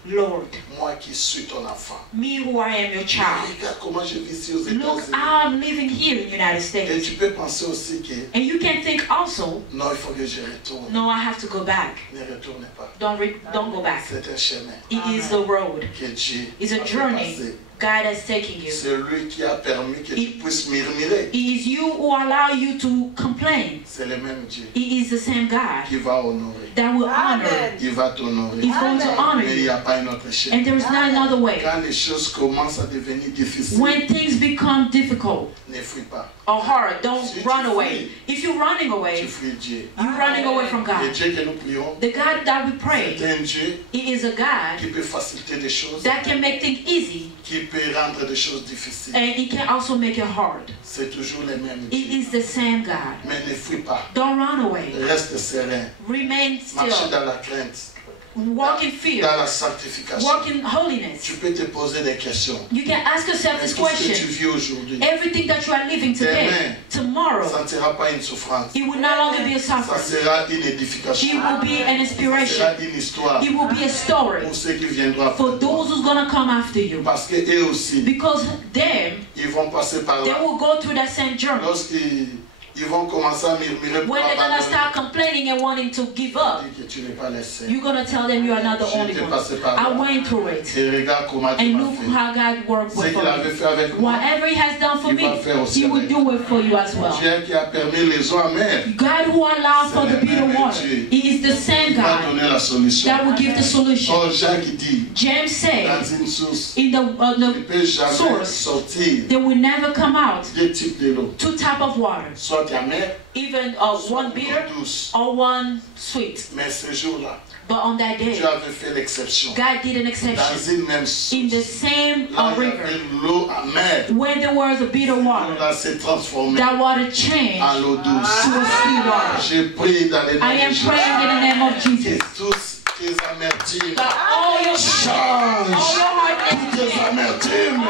Lord, Moi qui suis ton enfant. me who I am your child, Regarde comment je vis ici aux look, États-Unis. I'm living here in the United Et States. tu peux penser aussi que And you can think also, non, il faut que je retourne. no, I have to go back. Ne retourne pas. Don't go back. C'est un chemin It is the road. que Dieu It's a a fait journey passer. God has taken you. C'est lui qui a permis que tu puisses murmurer. It is you who allow you to complain. C'est le même Dieu It is the same God qui va honorer. that will honor. Il va t'honorer. He's going to honor Mais il n'y you. a pas un autre chemin. And there is not another way. Quand les choses commencent à devenir difficiles, When things become difficult ne fuis pas. or hard, don't run away. If you're running Tu away, fuis Dieu. you're running away from Le God. Dieu que nous prions, The God that we pray, c'est un Dieu He is a God qui peut faciliter des choses, that can make things easy qui peut rendre des choses difficiles. and He can also make it hard. C'est toujours le même It Dieu. is the same God. Mais ne fuis pas. Don't run away. Reste serein. Remain Marche still. dans la crainte, Walk in dans fear. la sanctification. Walk in holiness. Tu peux te poser des questions. You can ask yourself Mais this tout ce que tu question. vis aujourd'hui, Everything that you are living today, tomorrow, ça ne sera pas une souffrance. it will no longer be a Ça suffering. sera une It édification. will be an Ça inspiration. sera une histoire It will be a story pour ceux qui viendront for après toi. those who's gonna come after you. Parce que eux aussi, Because them, ils vont passer par they là. will go through that same journey. Lorsqu'ils vont commencer à murmurer pour When they're gonna abandonner, start complaining and wanting to give up, dis que tu n'es pas le seul. you're gonna tell them you are not the only J'étais one. passé par I là. went through it. Et regarde comment tu And m'as look fait. how God worked Ce with qu'il avait me. fait avec moi, Whatever He has done for Il va me, faire aussi He will avec do it for you as well. Dieu qui a permis les eaux amères, God who allowed for the C'est le bitter même water, Dieu. He is the same il va God donner la solution. that will give the solution. Or Jacques dit, James said dans une source, in il ne the peut jamais source, sortir there will never come out deux types de l'eau. two types of water, Soit amère, even soit one bitter douce. or one sweet. Mais ce jour-là, But on that day, Dieu avait fait l'exception. God did an Dans exception. une même In source, the same là il y river, avait l'eau amère, when there was a bitter water, là s'est transformée that water changed en l'eau douce. to a sweet water. Je prie dans le nom I de am Jésus praying in the name of que Jesus tous tes amertumes that all your changent. hardness Toutes tes amertumes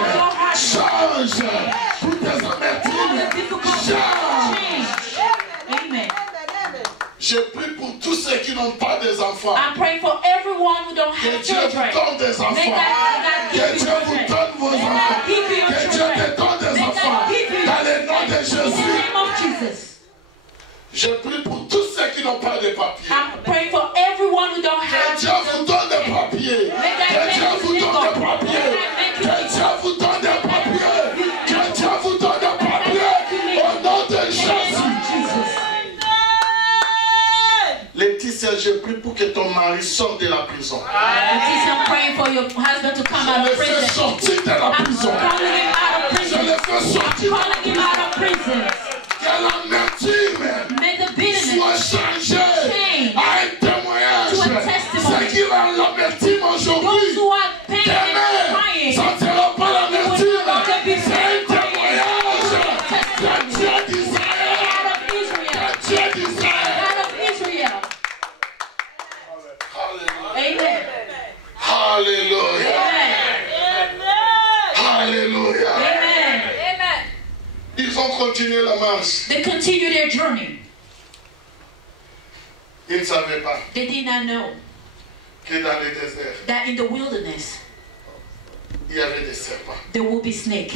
changent. Toutes tes all the amertumes difficulties changent. change. Amen. Je prie pour tous ceux qui n'ont pas des enfants. I'm praying for everyone who don't Que have Dieu vous children. donne des May enfants. God Que give you Dieu vous children. donne vos May enfants. God give you your Que Dieu te children. donne des May enfants. God give you Dans le nom de in the Jésus. name of Jesus. Je prie pour tous ceux qui n'ont pas de papiers. I'm praying for everyone who don't Que have Dieu vous donne des papiers. Que Dieu vous donne des papiers. Que Dieu vous donne des papiers. Que Dieu vous donne des papiers. Au nom de Jésus. Laetitia, je prie pour que ton mari sorte de la prison. I'm praying for your husband to come out Je of le fais prison. sortir de la I'm prison. calling him out of Je le fais sortir. calling him out of prison. Que l'amertume May the bitterness soit changée à un témoignage. to a testimony. C'est qui a l'amertume Those aujourd'hui. who are pain and Demain, crying, ça ne sera pas l'amertume. will no longer be C'est un témoignage. testimony. Le Dieu d'Israël. God of Israel. Le Dieu d'Israël. God of Israel. Alléluia. Amen. Alléluia. Alléluia. Amen. Ils ont continué la marche. They continue their journey. Ils ne savaient pas They did not know que dans le désert, that in the wilderness il y avait des serpents. there will be snakes.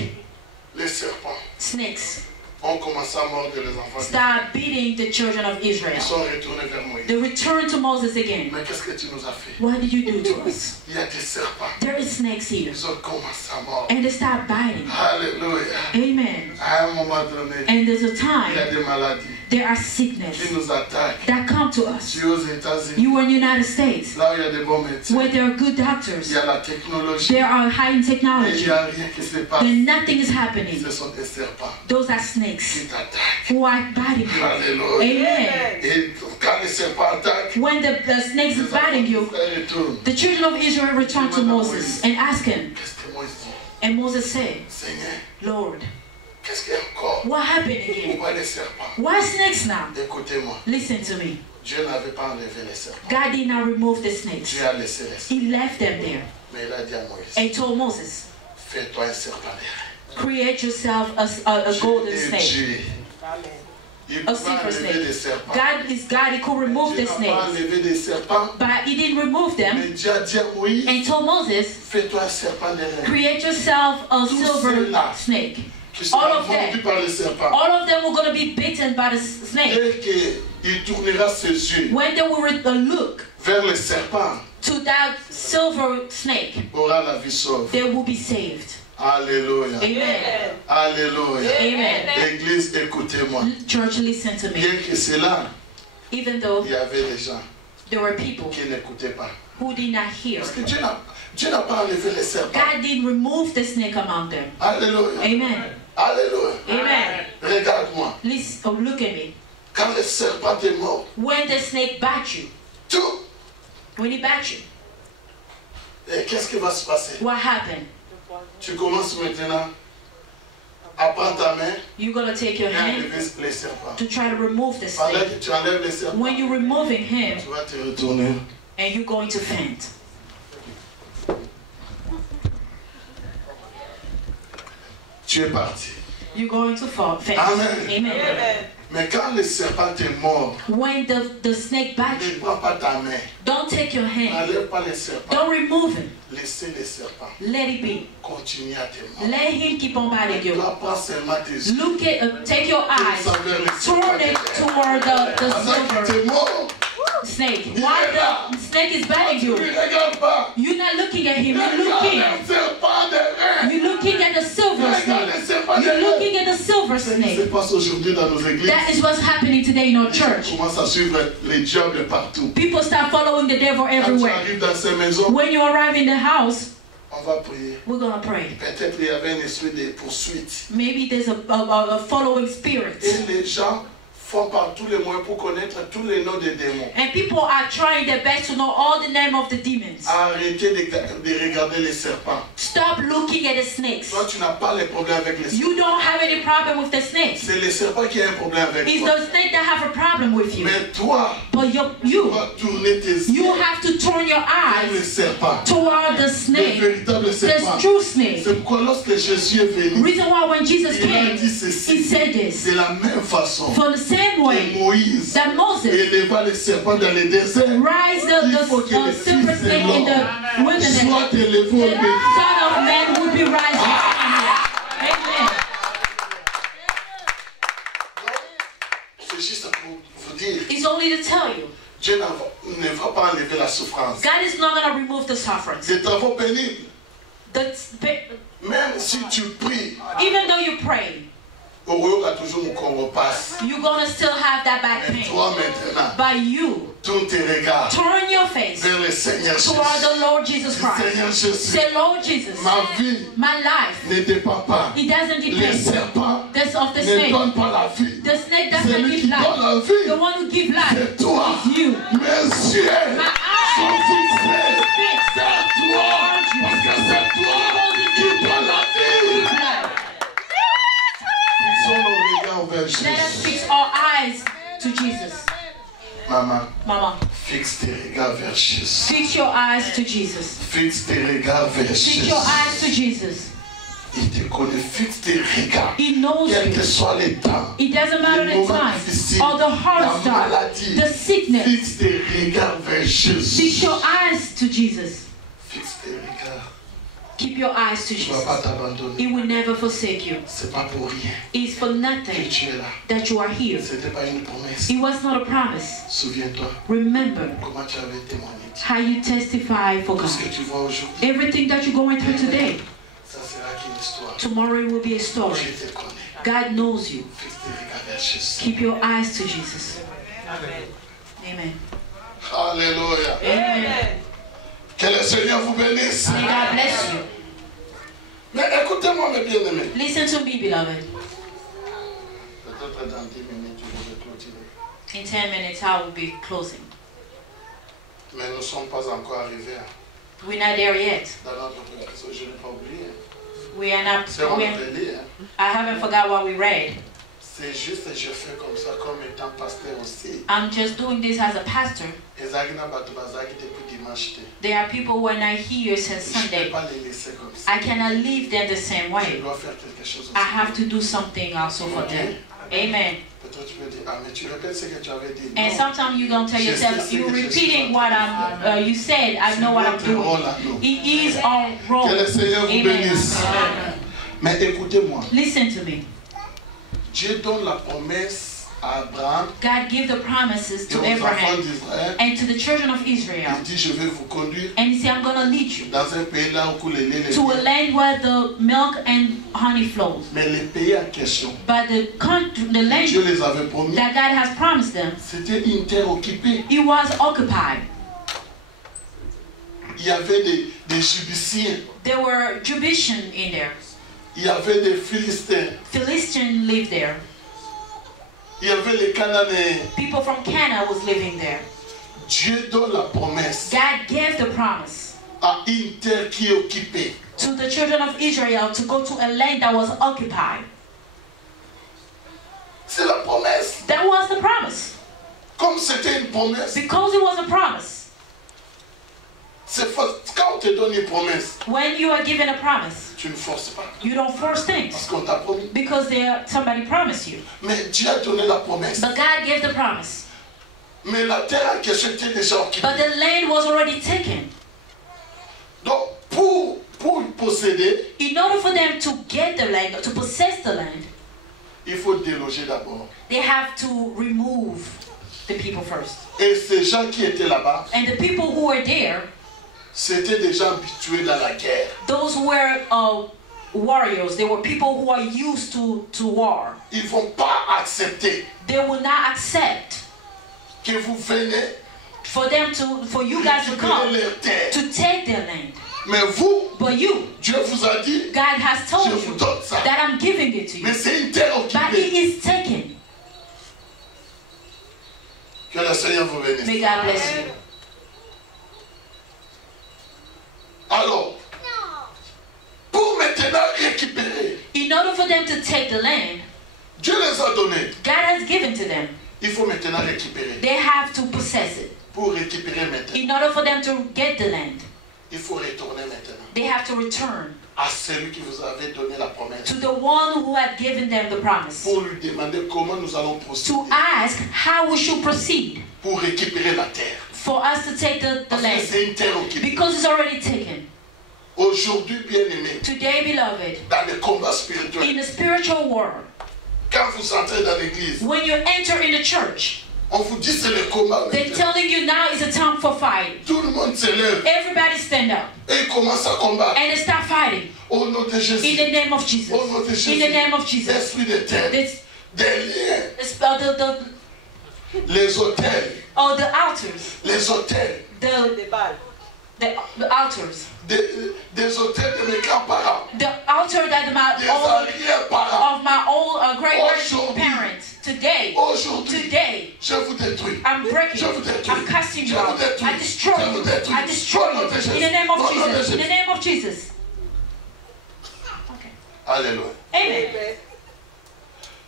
Les serpents Snakes ont commencé à mordre les enfants. start beating the children of Ils Israel. sont retournés vers Moïse. They return to Moses again. Mais qu'est-ce que tu nous as fait? What did you do to us? Il y a des serpents. There is snakes here. Ils ont commencé à mordre. And they start biting. Alléluia. Amen. À un moment donné, And there's a il y a time des maladies there are qui sickness nous attaquent. that come to us. Tu es aux États-Unis, You are in the United States là où il y a des bons médecins, where there are good il doctors. y a la technologie, There are high in et il technology. n'y a rien qui se passe. And nothing is happening. Ce sont des serpents Those are qui snakes t'attaquent. who are biting you. Alléluia. Amen. Et quand les serpents attaquent, When the snakes is biting you, frères retournent. the children of Israel returned to Moses and asked him. Qu'est-ce que Moïse dit? And Moses said, Seigneur, Lord, qu'est-ce qu'il y a encore? what happened again? Pourquoi les serpents? Why snakes now? Écoutez-moi, Listen to me. Dieu n'avait pas enlevé les serpents. God did not remove the snakes. Dieu a laissé les serpents. He left them there. Mais il a dit à Moïse, And he told Moses, fais-toi un serpent d'airain. create yourself a golden Dieu est snake. Dieu. Il A peut silver enlever snake. des serpents. God is God, he could remove Dieu the n'a pas snakes. enlevé des serpents. But he didn't remove them. Mais Dieu a dit à Moïse, And he told Moses, fais-toi un serpent d'airain. create yourself a Tous silver ceux-là snake. Qui sera All of mordu them. par les serpents. All of them were going to be bitten by the snake. Dès qu'il tournera ses yeux When they will look vers les serpents, to that silver snake, aura la vie sauve. they will be saved. Alléluia. Amen. Alléluia. Amen. L'église, écoutez-moi. Church, listen to me. Bien que cela, Even though il y avait des gens there were people qui n'écoutaient pas. who did not hear, Parce que Dieu n'a pas enlevé les serpents. God didn't remove the snake among them. Alléluia. Amen. Alléluia. Amen. Regarde-moi. Listen, oh, look at me. Quand le serpent est mort, When the snake bites you, tout. when he bites you, Et qu'est-ce qui va se passer? what happened? Tu commences maintenant à prendre ta main You're going to take your et hand enlever les serpents. to try to remove the Pendant snake. que tu enlèves les serpents, When you're removing him, tu vas te retourner. and you're going to faint. Tu es parti. You're going to fall, faint. Amen. Amen. Mais quand le serpent te mord, When the snake bites ne you, prends pas ta main. don't take your hand. N'enlève pas les serpents. Don't remove him. Laissez les serpents. Let it be. Continue à te mordre. Let him keep on biting Tu you. dois prendre seulement tes yeux. Look at, take your eyes, Tourne vers les serpents. turn it toward the Pendant qu'il silver te mord, snake. While the snake is biting tu you, ne regardes pas. you're not looking at him. You're Regarde looking. les serpents des reins. You're looking at the silver Regarde les snake. serpents des You're reins. looking at the silver Ce qui se snake. passe aujourd'hui dans nos églises, That is what's happening today in our les gens church. commencent à suivre les diables partout. People start following the devil Quand tu everywhere. arrives dans ces maisons, When you arrive in the house, on va prier. we're going to pray. Peut-être il y avait un esprit de poursuite. Maybe there's a following spirit. Et les gens font par tous les moyens pour connaître tous les noms des démons. And people are trying their best to know all the name of the demons. Arrêtez de regarder les serpents. Stop looking at the snakes. Toi, tu n'as pas les problèmes avec les serpents. You don't have any problem with the snakes. C'est les serpents qui ont un problème avec It's toi. the snake that have a problem with you. Mais toi, But tu you vas tourner tes you yeux have to turn your vers les eyes serpents. toward the Les snake, véritables the serpents. true snake. C'est pourquoi lorsque Jésus est venu, Reason why when Jesus il a came, dit he ceci. said this. De la même façon For the same que way Moïse that Moses éleva les serpents dans les déserts, rise il faut que the le silver Fils de snake in l'homme the wilderness, soit élevé au the défi. Son of Man would be rising. Amen. C'est juste pour vous dire, It's only to tell you, Dieu ne va pas enlever la souffrance. God is not going to remove the sufferings. Des travaux pénibles, même si tu pries, Even though you pray, au royaume, il y a toujours qu'on repasse. you're going to still have that back Mais pain. toi maintenant, But you, Tourne tes regards Turn your face vers le Seigneur Jésus. toward the Lord Jesus Seigneur Christ. Jésus, Say, Lord Jesus, ma vie my life, ne dépend pas. it doesn't Les depend serpents of the ne snake. donnent pas la vie. The snake doesn't Celui give qui donne life. la The vie, one who gives life c'est toi. is you. Mes yeux My sont eyes fixés fixed vers toi. Parce que c'est toi qui donne la vie. life. Fixons nos regards vers Let us Jésus. fix our eyes to Jesus. Maman, Mama, fixe tes regards vers Jésus. fix your eyes to Jesus. Fixe tes regards vers Fix Jésus. your eyes to Jesus. Il te connaît. Fixe tes regards. He knows Quel que you. soit les temps. It doesn't matter Les the moments time difficiles. or the La hardest time, maladie. the sickness. Fixe tes regards vers Jésus. Fix your eyes to Jesus. Fixe tes regards. Keep your eyes to Il ne va pas Jesus. t'abandonner. He will never forsake you. C'est pas pour rien It's for que nothing tu es là. that you are here. C'était pas une promesse. It was not a promise. Souviens-toi Remember comment tu avais témoigné. how you testify for Tout ce God. que tu vois aujourd'hui, Everything that you're going through today, ça sera qu'une histoire. tomorrow it will be a Je story. te connais. God knows you. Fixe tes regards vers Jésus. Keep your eyes to Jesus. Amen. Alléluia. Amen. Que le Seigneur vous bénisse. May God bless you. Mais écoutez-moi, mes bien-aimés. Listen to me, beloved. Peut-être dans 10 minutes, je vais clôturer. In 10 minutes, I will be closing. Mais nous ne sommes pas encore arrivés We're not there yet. dans notre prédication. Je n'ai pas oublié. We are not. C'est on le lit. I haven't forgot what we read. C'est juste que je fais comme ça, comme étant pasteur aussi. I'm just doing this as a pastor. Ezagina bato bazaki depuis dimanche te. There are people when I hear since Je ne peux Sunday. pas les laisser comme ça. I cannot leave them the same Je way. dois faire quelque chose aussi. I have to do something also for them. Amen. Peut-être tu peux dire, ah mais tu répètes ce que tu avais dit. And Non. sometimes you don't tell yourself, you're repeating what you said. I know what I'm C'est notre rôle doing. à nous. It is our role. Que le Seigneur vous Amen. bénisse. Mais écoutez-moi. Listen to me. Dieu donne la promesse à Abraham God gave the promises et to aux enfants Abraham d'Israël. and to the children of Israel. Il dit, je vais vous conduire And he said, I'm going to lead you dans un pays là où coule le lait et le to a miel. land where the milk and honey flows. Mais les pays en question, But the country, the Dieu land les avait promis, that God has promised them, c'était une terre occupée. it was occupied. Il y avait des Jébusciens, There were Jebushians in there. il y avait des Philistins, Philistines lived there. il y avait les Cananéens. People from Canaan was living there. Dieu donne la promesse God gave the promise à une terre qui est occupée. to the children of Israel to go to a land that was occupied. C'est la promesse. That was the promise. Comme c'était une promesse, Because it was a promise. c'est quand on te donne une promesse, When you are given a promise, tu ne forces pas. you don't force things. Parce qu'on t'a promis. Because somebody promised you. Mais Dieu a donné la promesse. But God gave the promise. Mais la terre en question était déjà occupée. But the land was already taken. Donc, pour posséder, In order for them to get the land, to possess the land, il faut déloger d'abord. they have to remove the people first. Et ces gens qui étaient là-bas, And the people who were there, c'était des gens habitués dans la guerre. those were warriors. They were people who are used to war. Ils ne vont pas accepter They will not accept que vous venez for you guys to récupérer come leur terre. to take their land. Mais vous, But you, Dieu vous a dit, God has je told vous you donne ça. that I'm giving it to you. Mais c'est une terre But it occupée. is taken. Que le Seigneur vous bénisse. May God bless you. Alors, pour maintenant récupérer, In order for them to take the land, Dieu les a donnés. God has given to them. Il faut maintenant récupérer. They have to possess it. Pour récupérer maintenant, In order for them to get the land, il faut retourner maintenant they have to return à celui qui vous avait donné la promesse. to the one who had given them the promise. Pour lui demander comment nous allons To procéder ask how we should proceed pour récupérer la terre. for us to take the Parce que land. c'est une terre occupée. Because it's already taken. Aujourd'hui, bien-aimés, Today, beloved, dans le combat spirituel, in the spiritual world, quand vous entrez dans l'église, when you enter in the church, on vous dit c'est le combat. they're telling you now is a time for fight. Tout le monde se lève Everybody stand up et commence à combattre. and they start fighting Au nom de Jésus. in the name of Jesus. Au nom de Jésus. In the name of Jesus. Esprit de terre. This, Des liens. Les hôtels. Oh, the altars. Les hôtels. The altars. Des hôtels de mes grands-parents. The altar that Des arrière-parents. of my old great-grandparents. Today, je vous détruis. I'm breaking. I'm casting you out. I destroy you. I destroy you. In the name of Jesus. In the name of Jesus. Okay. Alléluia. Amen.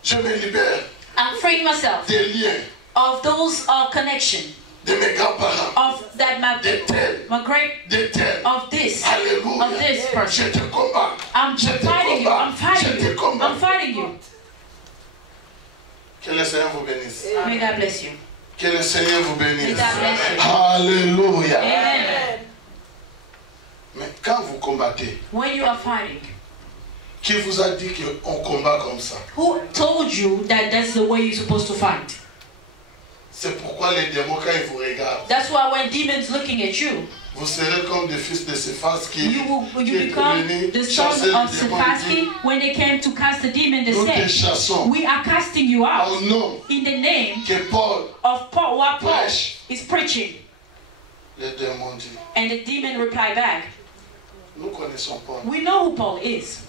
Je me libère. I'm freeing myself des liens. Of those connections. De mes grands-parents. Of that my great. Of this. Alléluia. Of this person. Je te combats. I'm fighting you. I'm fighting you. I'm fighting you. Que le Seigneur vous bénisse. May God bless you. Que le Seigneur vous bénisse. May God bless you. Alléluia. Amen. Mais quand vous combattez, when you are fighting, qui vous a dit qu'on combat comme ça? Who told you that that's the way you're supposed to fight? C'est pourquoi les démons, quand ils vous regardent, that's why when demons looking at you, vous serez comme des fils de Cephas qui you become the son of Cephas when they came to cast the demon. They said, we are casting you out in the name of Paul. What Paul is preaching. Les démons disent, and the demon replied back, nous connaissons Paul. We know who Paul is.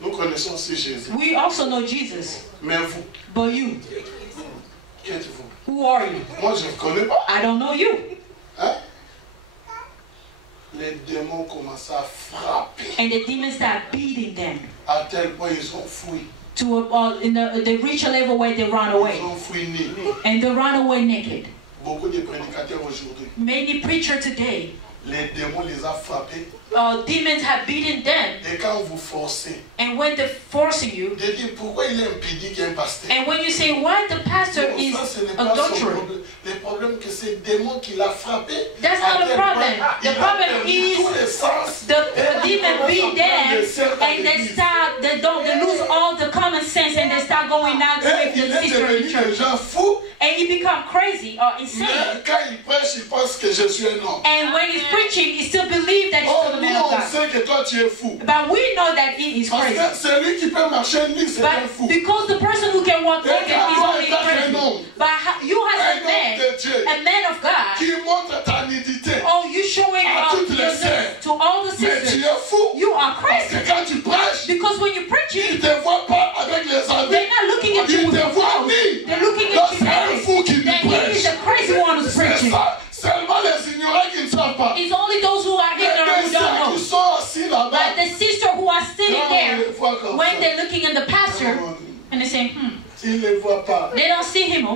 Nous connaissons aussi Jésus. We also know Jesus. Mais vous, but you, qui êtes-vous? Who are you? Moi, je ne vous connais pas. I don't know you. Hein? Les démons commencent à frapper. And the demons start beating them. À tel point ils ont fui. To they reach a level where they run away. Ils ont fui nus. And they run away naked. Beaucoup de prédicateurs aujourd'hui. Many preachers today. Les démons les ont frappés. Demons have beaten them. Et quand vous forcez, and when they're forcing you, de dire pourquoi il est impédique qu'un pasteur. And when you say why the pastor is adultery, le problème que c'est le démon qui l'a frappé. That's not the problem. The problem is the demon beat them and they lose all the common sense and they start going out with the sister in church. And he become crazy or insane. Quand il prêche, il pense que je suis un homme. And when he's preaching, he still believes that he's still the man of God. But we know that he is crazy. But because the person who can walk naked is only crazy. But you as a man of God, oh, you showing yourself to all the sisters. You are crazy. Because when you're preaching, they're not looking at you with the phone. They're looking at you crazy. Then he is the crazy one who's preaching. It's only those who are ignorant who don't know. But the sister who are sitting there, when they're looking at the pastor, and they say, they don't see him.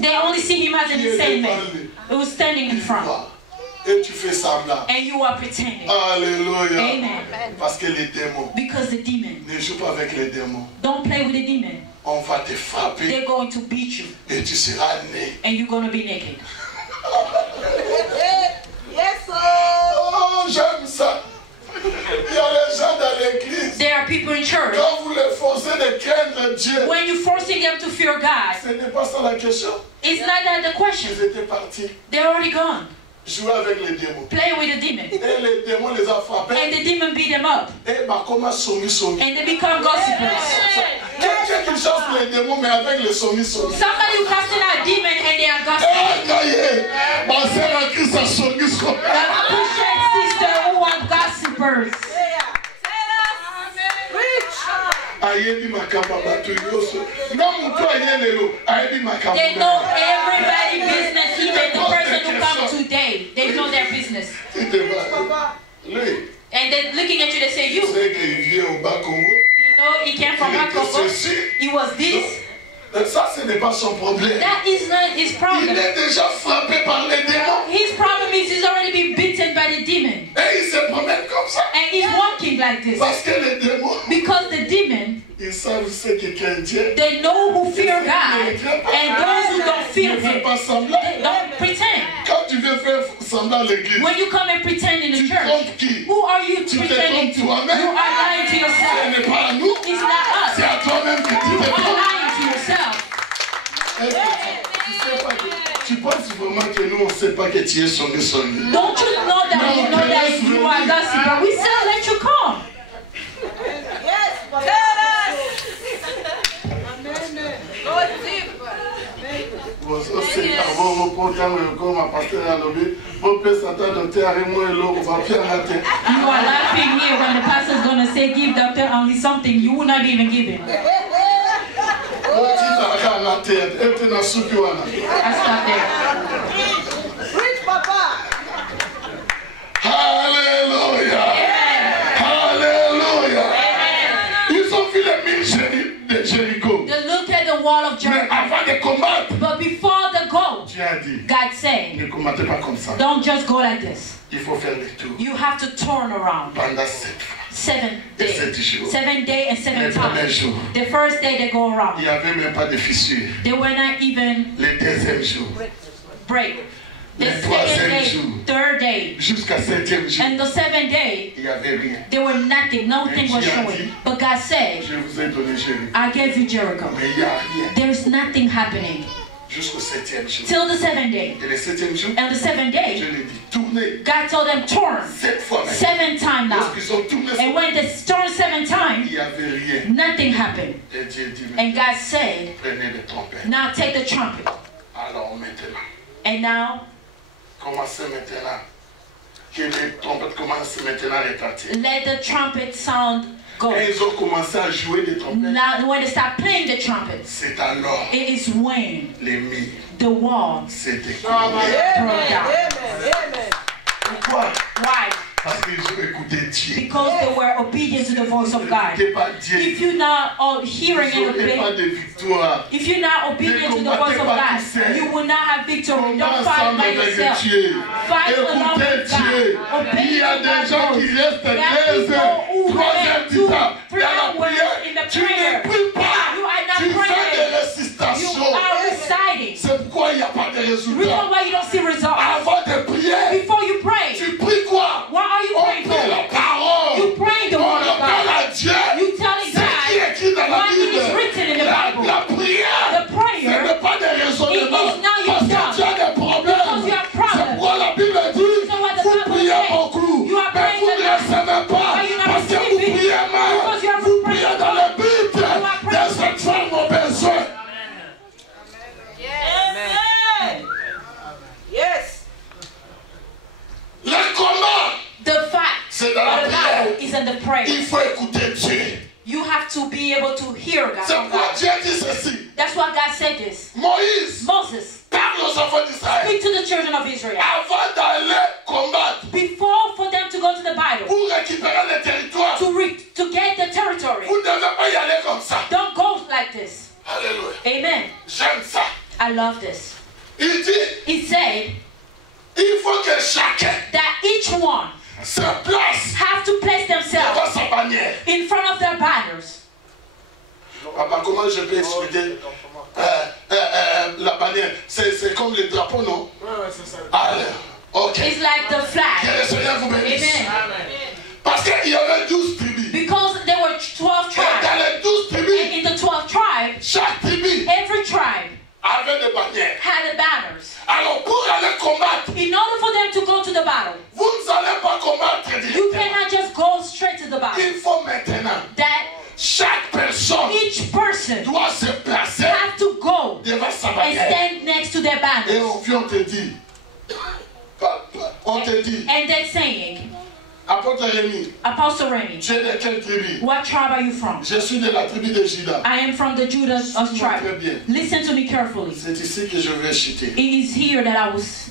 They only see him as an insane man who's standing in front. And you are pretending. Alléluia. Amen. Parce que les démons. Because the demon. Ne joue pas avec les démons. Don't play with the demon. On va te frapper. They're going to beat you. Et tu seras né. And you're going to be naked. Yes, oh, j'aime ça. Il y a les gens dans l'église. There are people in church. Quand vous les forcez de craindre Dieu. When you're forcing them to fear God. Ce n'est pas ça la question. It's not that the question. Ils étaient partis. They're already gone. Jouer avec les démons. Play with the demon. Et les démons les ont frappés. And the demon beat them up. Et bah comment somi. And they become gossipers. Quelqu'un qui chasse les démons mais avec les somi. Somebody who casting out demon and they are gossipers. Ma sœur a Christ a somi. The Christian sister who are gossipers. They know everybody's business, even the person who comes today. They know their business. And they're looking at you, they say, you know, he came from Congo. He was this. Ça, ce n'est pas son problème. That is not his problem. Il est déjà frappé par les démons. His problem is he's already been beaten by the demon. Et il se promène comme ça. And he's walking like this. Parce que les démons, because the demon, ils savent ce que craint Dieu. They know who fear God. And those who don't fear Him, they don't pretend. Quand tu veux faire semblant à l'église, when you come and pretend in the church, who are you pretending to? You are lying to yourself. Ce n'est pas à nous. It's not us. C'est à toi-même que tu te You are lying to yourself. Tu penses vraiment que nous on ne sait pas que tu es sonné. Don't you know that you know that you are gossip, but we still let you come. Yes, tell us. laughing here when the pastor is going to say give doctor only something you will not even give him. I stop there. Preach, Papa. Hallelujah. Amen. Hallelujah. Amen. Ils ont vu les mines de Jéricho. They look at the wall of Mais Jericho. avant de combattre, But before the goal, Dieu a dit, God said, ne combattez pas comme ça. don't just go like this. Il faut faire le tour You have to turn around. pendant 7 fois. 7 Et days. 7 jours. 7 days and 7 Les premiers times. jours, The first day they go il around. n'y avait même pas de fissure. They were not even Le deuxième jour, break. The Le second troisième day, jour. third day, jusqu'à 7e jour, and the 7th day, il n'y avait rien. there were nothing. Nothing was showing. But God said, Je vous ai donné Jéricho. I gave you Jericho. Mais il n'y a rien There's nothing happening jusqu'au 7e jour. till the 7th day. Et le 7e jour, And the 7th je day, l'ai dit, tournez God told them, turn 7 fois maintenant. 7 times now. Lorsqu'ils ont tourné, And when they turned 7 times, il n'y avait rien. nothing happened. Et Dieu dit, And God said, prenez les trompettes. now take the trumpet. Alors maintenant, And now, commencez maintenant. Que les trompettes commencent maintenant à retentir. let the trumpet sound go. Et ils ont commencé à jouer des trompettes. Now, when they start playing the trumpets, C'est alors it is when les murs the wall s'étaient Amen. couverts. broke down. Amen. Amen. Pourquoi? Why? Parce qu'ils ont écouté Dieu. Because they were obedient to the voice of God. N'écoutez pas Dieu. If you're not hearing Ils and n'auraient pas obeying, de victoire. if you're not obedient to the voice of God, you will not have victory. Don't fight by yourself. Fight along Écoutez with Dieu. God. Il Obey y a to des gens God's qui voice. restent There are 15 people heures, who 3 heures remain du temps 3 dans la hours prière. in the Tu ne prayer. pries pas. You are not Tu fais praying. des You récitations. are reciting. C'est pourquoi il n'y a pas de Reason résultat. why you don't see results. Avant de prier, Before you pray, tu pries quoi? what are you On praying prie la for? parole. You pray the On word of parle God. à Dieu. You telling C'est qui est God écrit dans la what Bible. is written in the Bible. La prière, The ce prayer, n'est pas des raisonnements. It is not your Parce que job. tu as des problèmes. Because you have problems. C'est pourquoi la Bible dit, So what the vous Bible priez says, beaucoup, you are mais praying vous ne a lot. recevez pas. But you're not Parce que vous receiving. priez mal. Because you are Vous praying. priez dans le but You are de praying. satisfaire vos besoins. Amen. Yes. Le combat, the fight c'est dans la or the prière. battle is in the prayer. Il faut écouter Dieu. You have to be able to hear God. C'est from pourquoi God. Dieu dit ceci. That's why God said this. Moïse Moses, parle aux enfants d'Israël. speak to the children of Israel. Avant d'aller combattre, Before for them to go to the battle, pour récupérer les territoires, to get the territory, vous ne devez pas y aller comme ça. don't go like this. Alléluia. Amen. J'aime ça. I love this. Il dit, He said il faut que chacun that each one se place have to place themselves devant sa bannière. in front of their banners. Papa, comment je peux expliquer la bannière? C'est comme le drapeau, non? Allez, ok. It's like the Que flag. le Seigneur vous bénisse. Amen. Parce qu'il y avait 12 tribus. Because there were 12 Et tribes. dans les 12 And tribus, in the 12 tribes, chaque tribu every tribe avait des bannières. had the banners. Alors pour aller combattre, In order for them to go to the battle, vous n'allez pas combattre you directement. cannot just go straight to the battle. Il faut maintenant, That chaque personne each person doit se placer have to go devant sa and bannière. stand next to their Et banners. on vient te dire, on te dit, And they're saying, apôtre Rémi, Apostle Remy, tu es de quelle tribu? what tribe are you from? Je suis de la tribu de Juda. I am from the Judah Très tribe. bien. Listen to me carefully. C'est ici que je vais chuter. It is here that I was.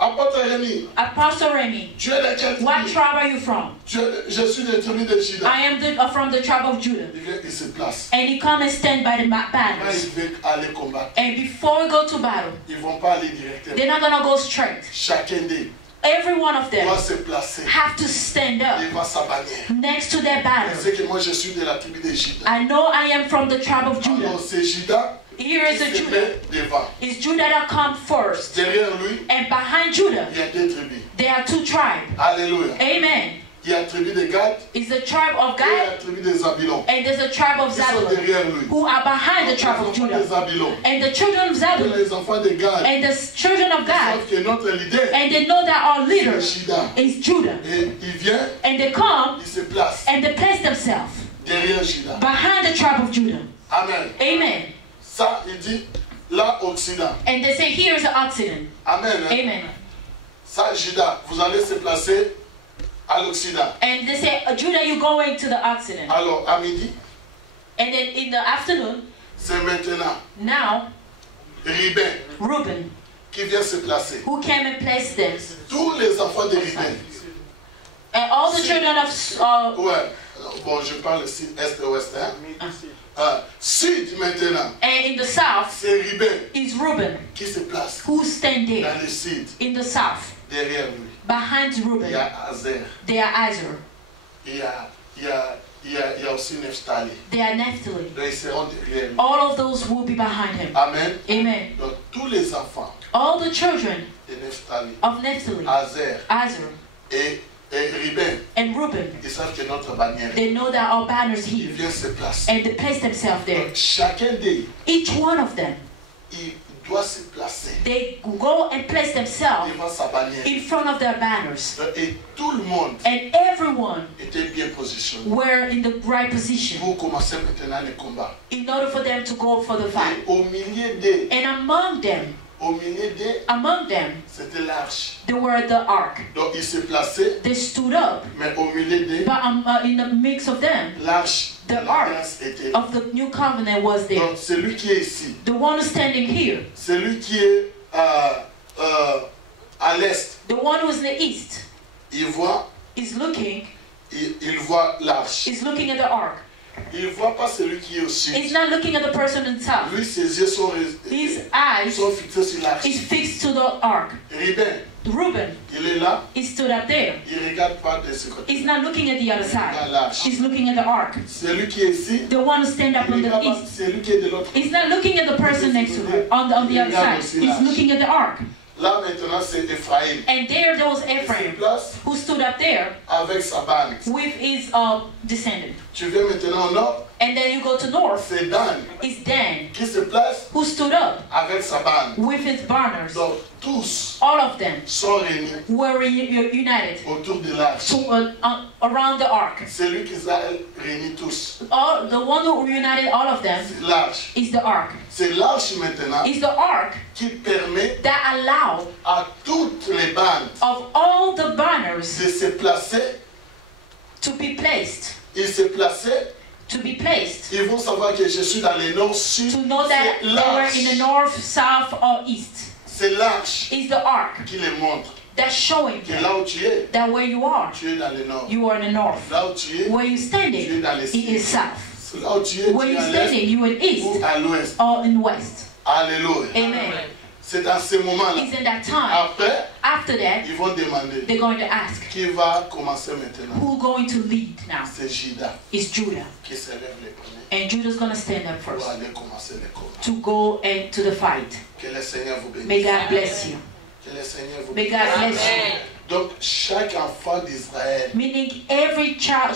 Apôtre Rémi, Apostle Remy, tu es de quelle what tribu? tribe are you from? Je suis de la tribu de Juda. I am from the tribe of Judah. Il vient, il se place. And he come and stand by the Quand banners. ils veulent aller combattre, And before we go to battle, ils ne vont pas aller directement. they're not gonna go straight. Chacun d'eux Every one of them doit se placer have to stand up devant sa bannière. next to their banner. C'est que moi je suis de la tribu de Juda. I know I am from the tribe of Judah. Alors c'est Juda Here qui is the se Judah. met devant. It's Judah that come first. Derrière lui, And behind Judah, il y a deux tribus. there are two tribes. Alléluia. Amen. Il y a la tribu de Gad It's the tribe of et la God tribu de Zabulon. and there's a tribe of Ils sont Zabulon derrière lui. who are behind the Les tribe of enfants de Judah. Zabulon. And the children of Et Zabulon les enfants de Gad and the children of God, savent que notre leader and they know that our c'est leader Juda. is Judah. Et il vient, And they come il se place and they place themselves derrière Juda. behind the tribe of Judah. Amen. Amen. Ça, il dit, là, Occident. And they say, here's the Occident. Amen. Hein? Amen. Ça, Juda, vous allez se placer à l'Occident. And they say, Judah, you're going to the Occident. Alors, à midi, And then in the afternoon, c'est maintenant now, Reuben Reuben, qui vient se placer. who came and placed them. Tous les enfants de Reuben. And all the children of Ouais. Bon, je parle sud, est et ouest. Hein? Sud maintenant, and in the south c'est Reuben is Reuben, qui se place who stand dans there le sud. in the south. Derrière lui, Behind il y Reuben, a Azer. they are Azar, Il y a aussi Nephtali. they are Naphtali. Donc, ils seront derrière lui. All of those will be behind him. Amen. Amen. Donc, tous les enfants All the children de Nephtali, of Naphtali, Azer Azar, et Reuben, and Reuben, ils savent que notre bannière, they know that our banners ils here, viennent se placer. and they place themselves there. Donc, chacun d'eux, Each one of them, il doit se placer they go and place themselves devant sa bannière. in front of their banners. Et tout le monde And everyone était bien positionné were in the right position pour commencer maintenant le combat. in order for them to go for the Et fight. au milieu d'eux, And among them, c'était l'arche. they were the ark. Donc il se plaçait, They stood up, mais au milieu d'eux, but in the mix of them, l'arche de the ark l'alliance était. of the new covenant was there. Donc celui qui est ici, The one standing here, celui qui est à l'est, the one who's in the east, il voit l'arche. is looking at the ark. Il ne voit pas celui qui est au sud. He's not looking at the person in south. Lui, ses yeux sont His eyes fixés sur l'arche. is fixed to the ark. Reuben, Reuben, il est là, he stood up there. il ne regarde pas de ce côté. He's not looking at the other Dans side. l'arche. He's looking at the ark. Celui qui est ici, The one who stand up il on ne the regarde pas east. celui qui est de l'autre côté. He's not looking at the person next to her on the other side. He's looking at the ark. Là maintenant, c'est Ephraim. And there was Il se Ephraim, place who stood up there avec sa bande. with his descendant. Tu viens maintenant au nord, And then you go to north, c'est Dan it's Dan, qui se place who stood up avec sa bande. with his banners. Donc tous All of them sont réunis were united autour de l'arche. around the ark. C'est lui qui les a réunis tous. The one who united all of them C'est l'arche. is the ark. C'est l'arche maintenant Is the ark qui permet that allow à toutes les bandes of all the banners de se placer. to be placed. Ils se plaçaient. To be placed. Ils vont savoir que je suis dans le nord, sud. To know that C'est they were in the l'arche. north, south, or east. C'est l'arche Is the ark qui les montre that's showing que them là où tu es, that where you are, tu es dans le nord. you are in the north. Là où tu es, Where you tu es standing, dans le it sud. is south. Là où tu es, Where tu you es à l'est standing, you in east ou à l'ouest. or in west. Alléluia. Amen. C'est dans ce moment-là. It's in that time. Après, After that, ils vont demander they're going to ask, qui va commencer maintenant. who's going to lead now? C'est Judas It's Judah. qui se lève le premier And Judah's going to stand up pour first aller commencer le combat. to go and to the fight. Que le Seigneur vous May bénisse. God bless you. Que le Seigneur vous May bénisse. God bless you. Donc, chaque enfant d'Israël Meaning every child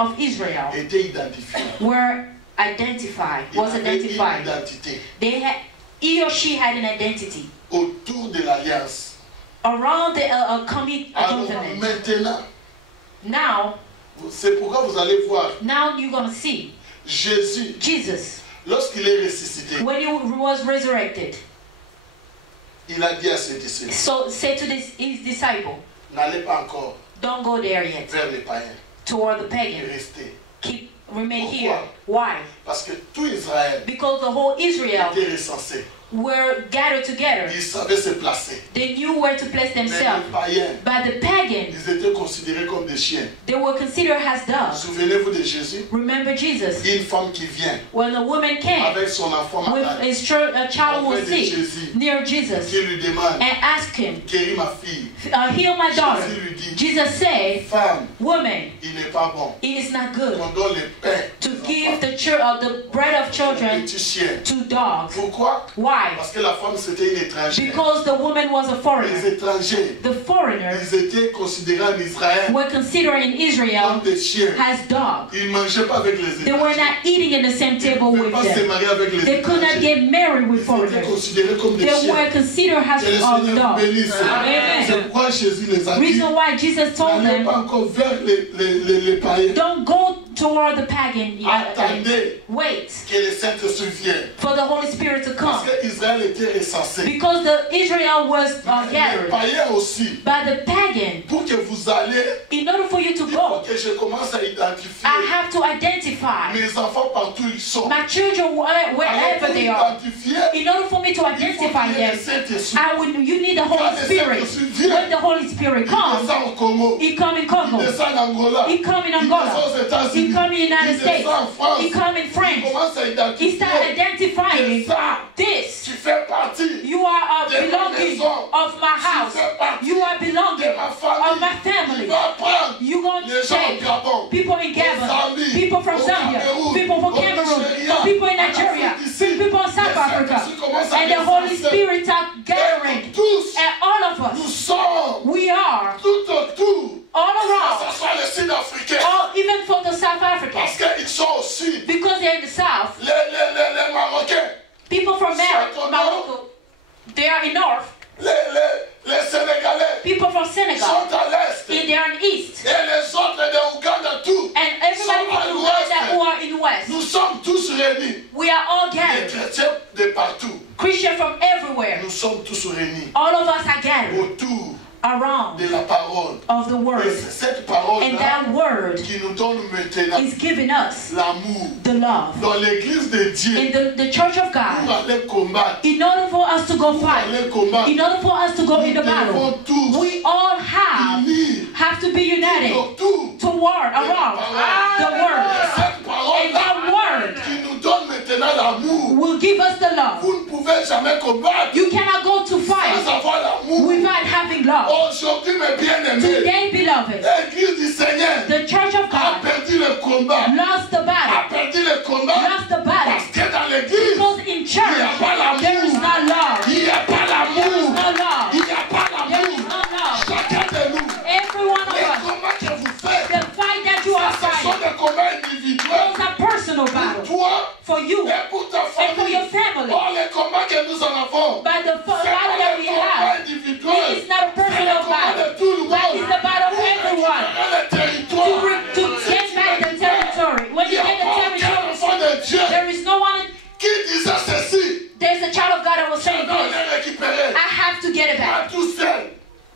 of Israel était identifié. were identified, Il was avait une identified. identité They had, he or she had an identity autour de l'alliance. around the Alors covenant. maintenant, Now c'est pourquoi vous allez voir you're going to see Jésus, Jesus, lorsqu'il est ressuscité, when he was resurrected, il a dit à ses disciples, so said to his disciple, n'allez pas encore don't go there yet, vers les païens, toward the pagan. restez. Remain Pourquoi? here. Why? Parce que tout Israël Because the whole Israel était recensé. were gathered together. Ils savaient se placer. They knew where to place Mais themselves. les païens, But the pagans, ils étaient considérés comme des chiens. they were considered as doves. Souvenez-vous de Jésus, Remember Jesus? une femme qui vient When a woman came avec son enfant with malade, his a child who auprès was de sick Jésus, near Jesus qui lui demande, and asked him, guéris ma fille. heal my daughter. Jésus lui dit, Jesus said, femme, woman, il n'est pas bon it is not good qu'on donne le pain to aux give enfants, the bread of aux children petits chiens. to dogs. Pourquoi? Why? Parce que la femme c'était une étrangère. Because the woman was a Les foreigner. étrangers, The foreigners ils étaient considérés en Israël were considered in Israel comme des chiens. as dogs. Ils ne mangeaient pas avec les They were étrangers. not eating in the same Ils ne table pouvaient with pas se them. marier avec les They could not étrangers. get married with Ils étaient foreigners. considérés comme des They chiens. were considered as Que le Seigneur vous dogs. bénisse. Amen. C'est pourquoi Jésus les a dit, Reason why Jesus told n'allez them, pas encore vers les païens. don't go toward the pagan. Attendez Wait que le Saint-Esprit vienne. for the Holy Spirit to Parce come. que Israël était recensé. Because the Israel was Les gathered païens aussi. by the pagan. Pour que vous allez, In order for you to il faut go, que je commence à identifier I have to identify mes enfants partout où ils sont. my children Alors wherever pour they are. identifier, In order for me to il faut identify qu'il y ait le them, Saint-Esprit. you need the Holy Quand le Spirit. Saint-Esprit vient, When the Holy Spirit il comes, descend au Congo, He come in il Congo, descend en Angola, He come in il descend Angola, aux États-Unis, He come in the United il States, descend en France, He come in il France. commence à He identifier start identifying que ça, this. tu fais partie You are a de ma belonging maison, of my tu house. fais partie You are belonging de ma of famille. my Tu family. vas prendre You're going les to gens au take Gabon, people in au Gabon, Zambie, people from au Zambia, Cameroun, people from au Cameroon, Nigeria, people in en Nigeria, Afrique d'ici. people in South Le Africa. Saint-Esprit commence à And the Holy descendre. Spirit are Et gathering. tous, And all of nous us, sommes we are tout autour, all que around, ce soit les Sud-Africains, even for the South parce Africans, qu'ils sont au Sud, because they're in the South. les Marocains, People from Morocco, they are in North. les Sénégalais People from Senegal, sont à l'Est, they are in East. et les autres de Ouganda, tout. And everybody from Uganda who are in West. Nous sommes tous réunis, We are all les gathered. chrétiens de partout. Christians from everywhere. Nous sommes tous réunis All of us are gathered autour around de la parole. of the Et word. c'est cette And parole-là that word qui nous donne maintenant is giving us l'amour. the love. Dans l'église de Dieu, In the church of pour God, aller combattre, in order for us to go pour fight, aller combattre, in order for us to go in nous the battle, devons tous we all unir have to be united autour to war around the word. cette And parole-là that word qui nous donne maintenant l'amour. will give us the love. Vous ne pouvez jamais combattre You cannot go to sans fight avoir l'amour. without having love. Aujourd'hui, mes bien-aimés, Today, beloved, l'église du Seigneur the church of a God perdu le combat. lost the A battle. perdu le combat Lost the battle. parce que dans l'église, Because in il n'y church, a pas l'amour. there is no love. Il n'y a pas There is l'amour. no love. Il n'y a pas There is l'amour. no love. Chacun de nous, Every one of les us, combats que vous faites, the fight that you are ce sont fighting, des combats individuels. those are personal Pour battles toi for you et pour ta and for your famille. family. Or les combats que nous en avons, But the c'est battle pas that les we combats have, individuels. it is not a C'est les personal combats de battle, tout le but monde. it's the battle of everyone. Le territoire. To get back the territory. When Il you n'y a get the pas aucun territory, enfant de Dieu there is no one. qui disait ceci. There's a child of God that will Je say dois this. les récupérer. I have to get it Pas back tout seul.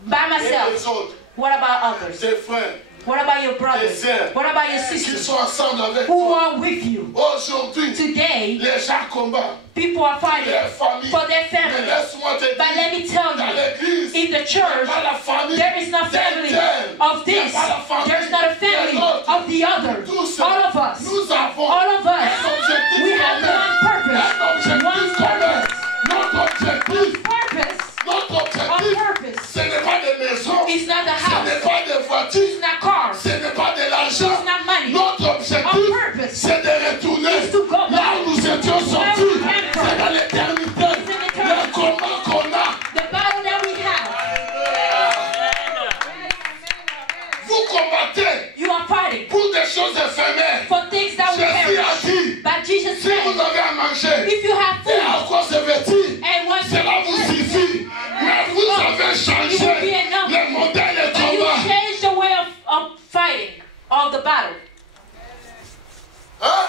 by Et les myself. autres, What about others? tes frères, What about your brothers? What about your qui sisters sont ensemble avec who toi. are with you? Aujourd'hui, Today, les gens combattent. people are fighting Les familles. for their Mais family. laisse-moi te But let dire, me tell dans you, l'église, in the church, pas la famille there is no family of this. There's not a family of the other. All of us, nous avons all of us, un objectif we have commun. one purpose. Un One objectif commun. purpose. Notre objectif, Purpose. notre Our objectif, purpose. ce n'est pas des maisons, It's not the ce n'est house. pas des voitures, It's not cars. ce n'est pas de It's l'argent. not money. Notre Our objectif, purpose c'est de retourner is to go là back où nous étions sortis. where we came from. C'est dans l'éternité. Le combat qu'on a, the battle that we have. vous combattez You are fighting pour des choses éphémères. for things that will Jésus a perish. dit, But Jesus si vous said, avez à manger if you have et à food quoi se vêtir, and what cela vous suffit. Mais vous avez changé le modèle de but you combat. change the way of fighting, of the battle. Hein?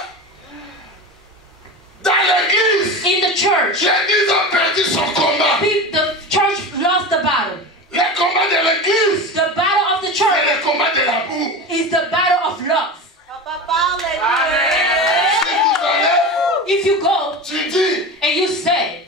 Dans l'église, In the church, l'église a perdu son combat. the church lost the battle. Le combat de l'église, The battle of the c'est church le combat de l'amour. is the battle of love. Si vous allez, If you go tu dis, and you say,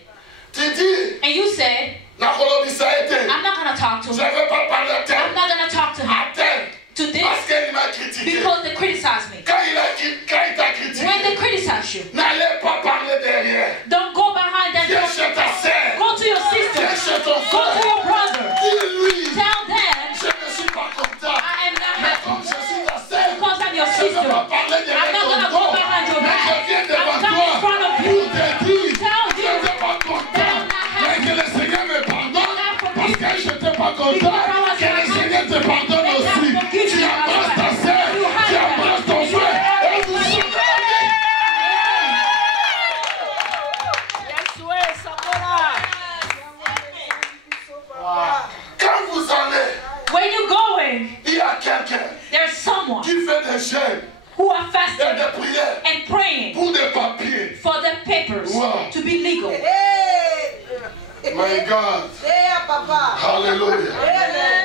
Nakolobisa été. I'm not going to talk to Je him. ne vais pas parler à I'm tel, not going to talk to him à tel, to this parce qu'il m'a critiqué. because they criticize me. Quand il t'a critiqué, When they criticize you, n'allez pas parler derrière. don't go behind them. Viens chez ta sœur. Go to your Viens sister. chez ton Go to frère. your brother. Dis-lui, Tell them je ne suis pas comme ça. I am not Mais happy comme je suis ta sœur, because I'm your je ne sister. vais pas parler I'm derrière not ton going to go dos. behind your Mais je back. viens devant I'm coming in toi front of pour you. te dire, Tell je you n'étais pas that content. I'm not Mais happy. que le Seigneur me pardonne, parce que je n'étais pas Because content. I was Que le not Seigneur te pardonne happy. aussi. And I forgive Tu you embrasses as ta well. sœur, You hug tu them. embrasses ton You frère, hug et vous everybody. sauvez la vie. Quand vous allez, When you're going, il y a quelqu'un there's someone qui fait des jeûnes. who are be legal. My God. Hallelujah.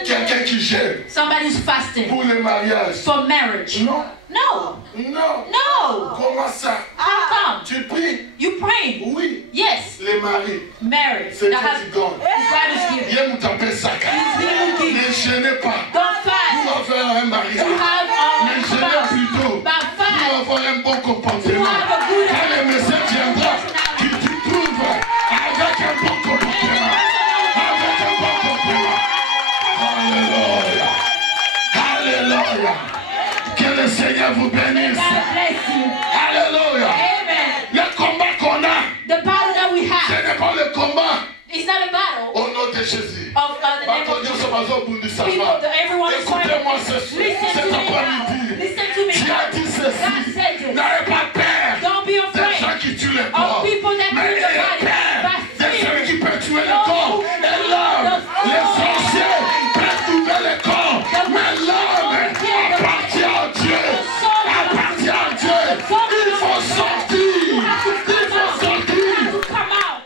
Quelqu'un qui gêne. Somebody who's fasting. Pour le mariage. For marriage. Non. No. Non. No. Comment ça? How come? Tu pries. You pray. Oui. Yes. Les maris. Married. C'est The Dieu qui husband. donne. God is giving. Viens nous taper ça. He Ne gênez pas. Don't fast. Pour faire un mariage. To have Ne gênez plutôt. Pour avoir un bon comportement. Quand le message viendra, que tu trouves avec un bon comportement. Avec un bon comportement. Alléluia. Alléluia. Que le Seigneur vous bénisse. Alléluia. Le combat qu'on a, the battle that we ce have, n'est pas le combat it's not a battle au nom de Jésus. of the name of Jesus. People, everyone is quiet. Écoutez-moi Listen cet to me. après-midi. Listen to me. Dieu a dit God ceci. said this. N'ayez pas peur Don't be des afraid gens qui tuent le of corps. people that Mais kill the ayez body, peur but de fear celui qui peut tuer le corps. Et l'homme, les sorciers peuvent tuer le corps. Mais l'homme appartient à Dieu. Appartient à Dieu. Il faut sortir. Il faut sortir. to come out.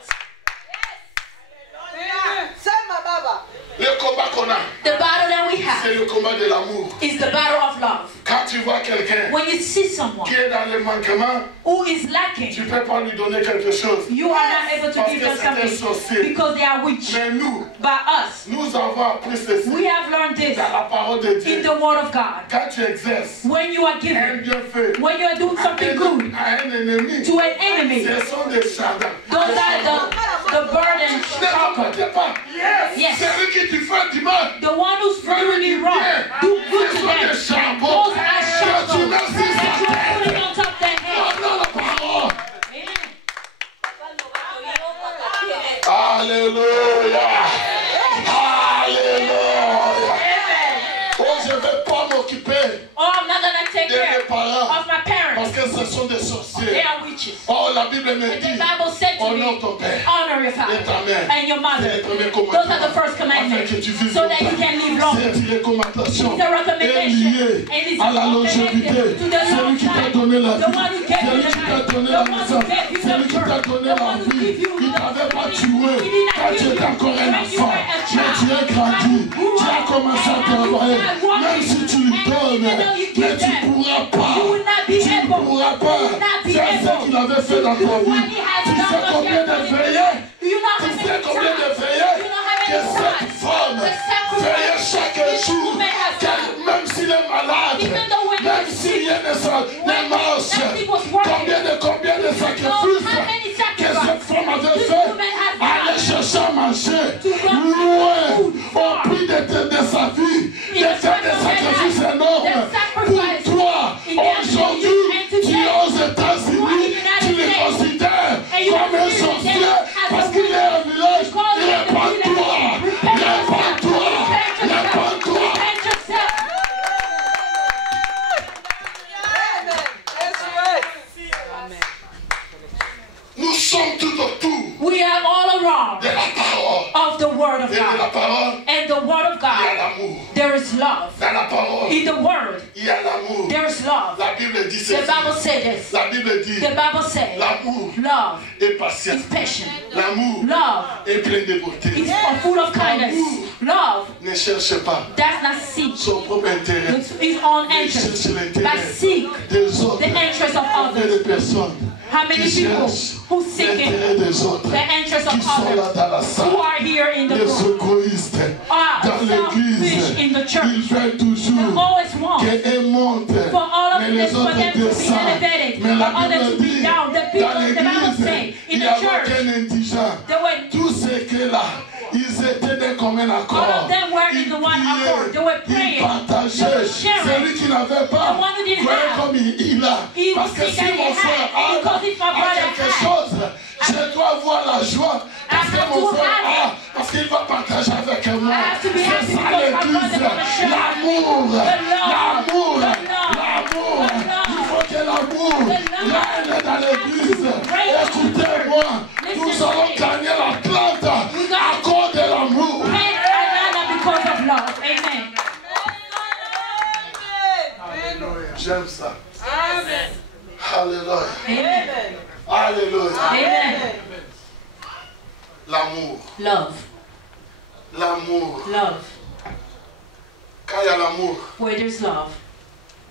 Le combat qu'on a, The battle that we have c'est le combat de l'amour. is the battle of love. Quand tu vois quelqu'un When you see someone qui est dans le manquement, who is lacking, tu ne peux pas lui donner quelque chose. you are not able to Parce give que them c'est un something sorcier. because they are witch. Mais nous, But us, nous avons appris ceci we have learned this dans la parole de in Dieu. the Word of God. Quand tu exerces When you are un giving, bienfait when you are doing something good à un ennemi, to an enemy, ce sont des chardins. those are the burden Ne shocker. t'inquiète pas. Yes. Celui qui te fait du mal, The one who's doing you wrong, do good ce to sont them. des Those charbons are que tu shackles mets sur that sa you are tête. putting on top of their head. Pendant la parole. Amen. Alléluia. Alléluia. Oh, je ne vais pas m'occuper Oh, I'm not going to take de mes care parents of my parce parents. que ce sont des They sorciers. are witches. Oh, la Bible me And the dit, Bible said to honore me, ton père. honor your father Et ta mère. and your mother. C'est le premier Those are the commandement. first Afin commandments que tu vives so that you longtemps. can live long. C'est une recommandation. It's a recommendation. Et lié And it's à la longévité. connected to the Celui long qui t'a time. donné la The vie. one who gave you Celui the qui t'a life. donné The la one who naissance. gave you Celui the qui t'a birth. donné The la one who vie. gave you Il the t'avait pas opportunity. tué He did not quand tu give étais you encore un when you enfant. were a Mais child. tu as grandi. You Tu as commencé à travailler. Même si tu lui donnes, mais tu ne pourras pas. You will not be Tu ne able. pourras You will pas not be faire ce able qu'il avait fait dans ta what vie. he has Tu done sais on combien your de body. veillées? You know how Tu many sais combien de times. veillées You know how que many cette times. femme The sacrifice veillait chaque this jour, woman has done. même s'il est malade, Even though when même he's si sick, rien ne marche, nothing was working. combien de You know sacrifices how many que cette sacrifices femme avait this fait, woman has aller done chercher à manger, to run loin, food au far. prix de sa vie, de In the faire des time of their sacrifices life, énormes. the sacrifice Pour toi, in their aujourd'hui, life, and tu today, es aux États-Unis, tu le considères and you comme un consider sorcier them as parce a qu'il est un village. Because in the Répands-toi, village, repent répands-toi, yourself. répands-toi. Repent yourself. Nous sommes tout autour We are all around de la parole. of the Word of Et de la God. parole, And the Word of il y a God, l'amour. there is love. Dans la parole, In the Word, il y a l'amour. there is love. La Bible dit The ceci. Bible says this. La Bible dit The Bible says l'amour love est patient. is patient. L'amour Love est plein de beauté. is full of kindness. Love Ne cherche pas does not seek son propre intérêt. his own Il interest, cherche but l'intérêt seek des autres. the interest of Et others. des personnes How many qui people cherchent who seek l'intérêt des autres, the interest qui of sont là others, dans la who salle, are here in the les room, égoïstes are dans selfish l'église. in the church? Ils veulent They toujours always want qu'elles montent, for all of mais les this, for autres them to be descendent. elevated, Mais for la others Bible to be dit, down. The dans people, the Bible l'église, say, in il n'y the avait church, aucun indigent. there were Tous ces que là, ils étaient d'un commun all accord. of them were in Ils the one accord. They were priaient, ils praying. They partageaient. were sharing. Celui qui n'avait pas, The one who didn't voyait have, comme il a. he Parce would que think si that he mon frère had, because if my a brother quelque had, chose, je dois avoir la joie. Parce I que have mon to frère have a, parce qu'il va partager avec moi. I have to be happy C'est ça because my l'église. brother gonna share. L'amour, l'amour, The love. l'amour. The love. Il faut que l'amour The love. règne dans l'église. Great. Écoutez-moi, Listen nous to allons me. gagner la plante à cause de l'amour. And another because of love. Amen. J'aime ça. Amen. Alléluia. Amen. Alléluia. Amen. L'amour. Love. L'amour. Love. Quand il y a l'amour, Where there's love,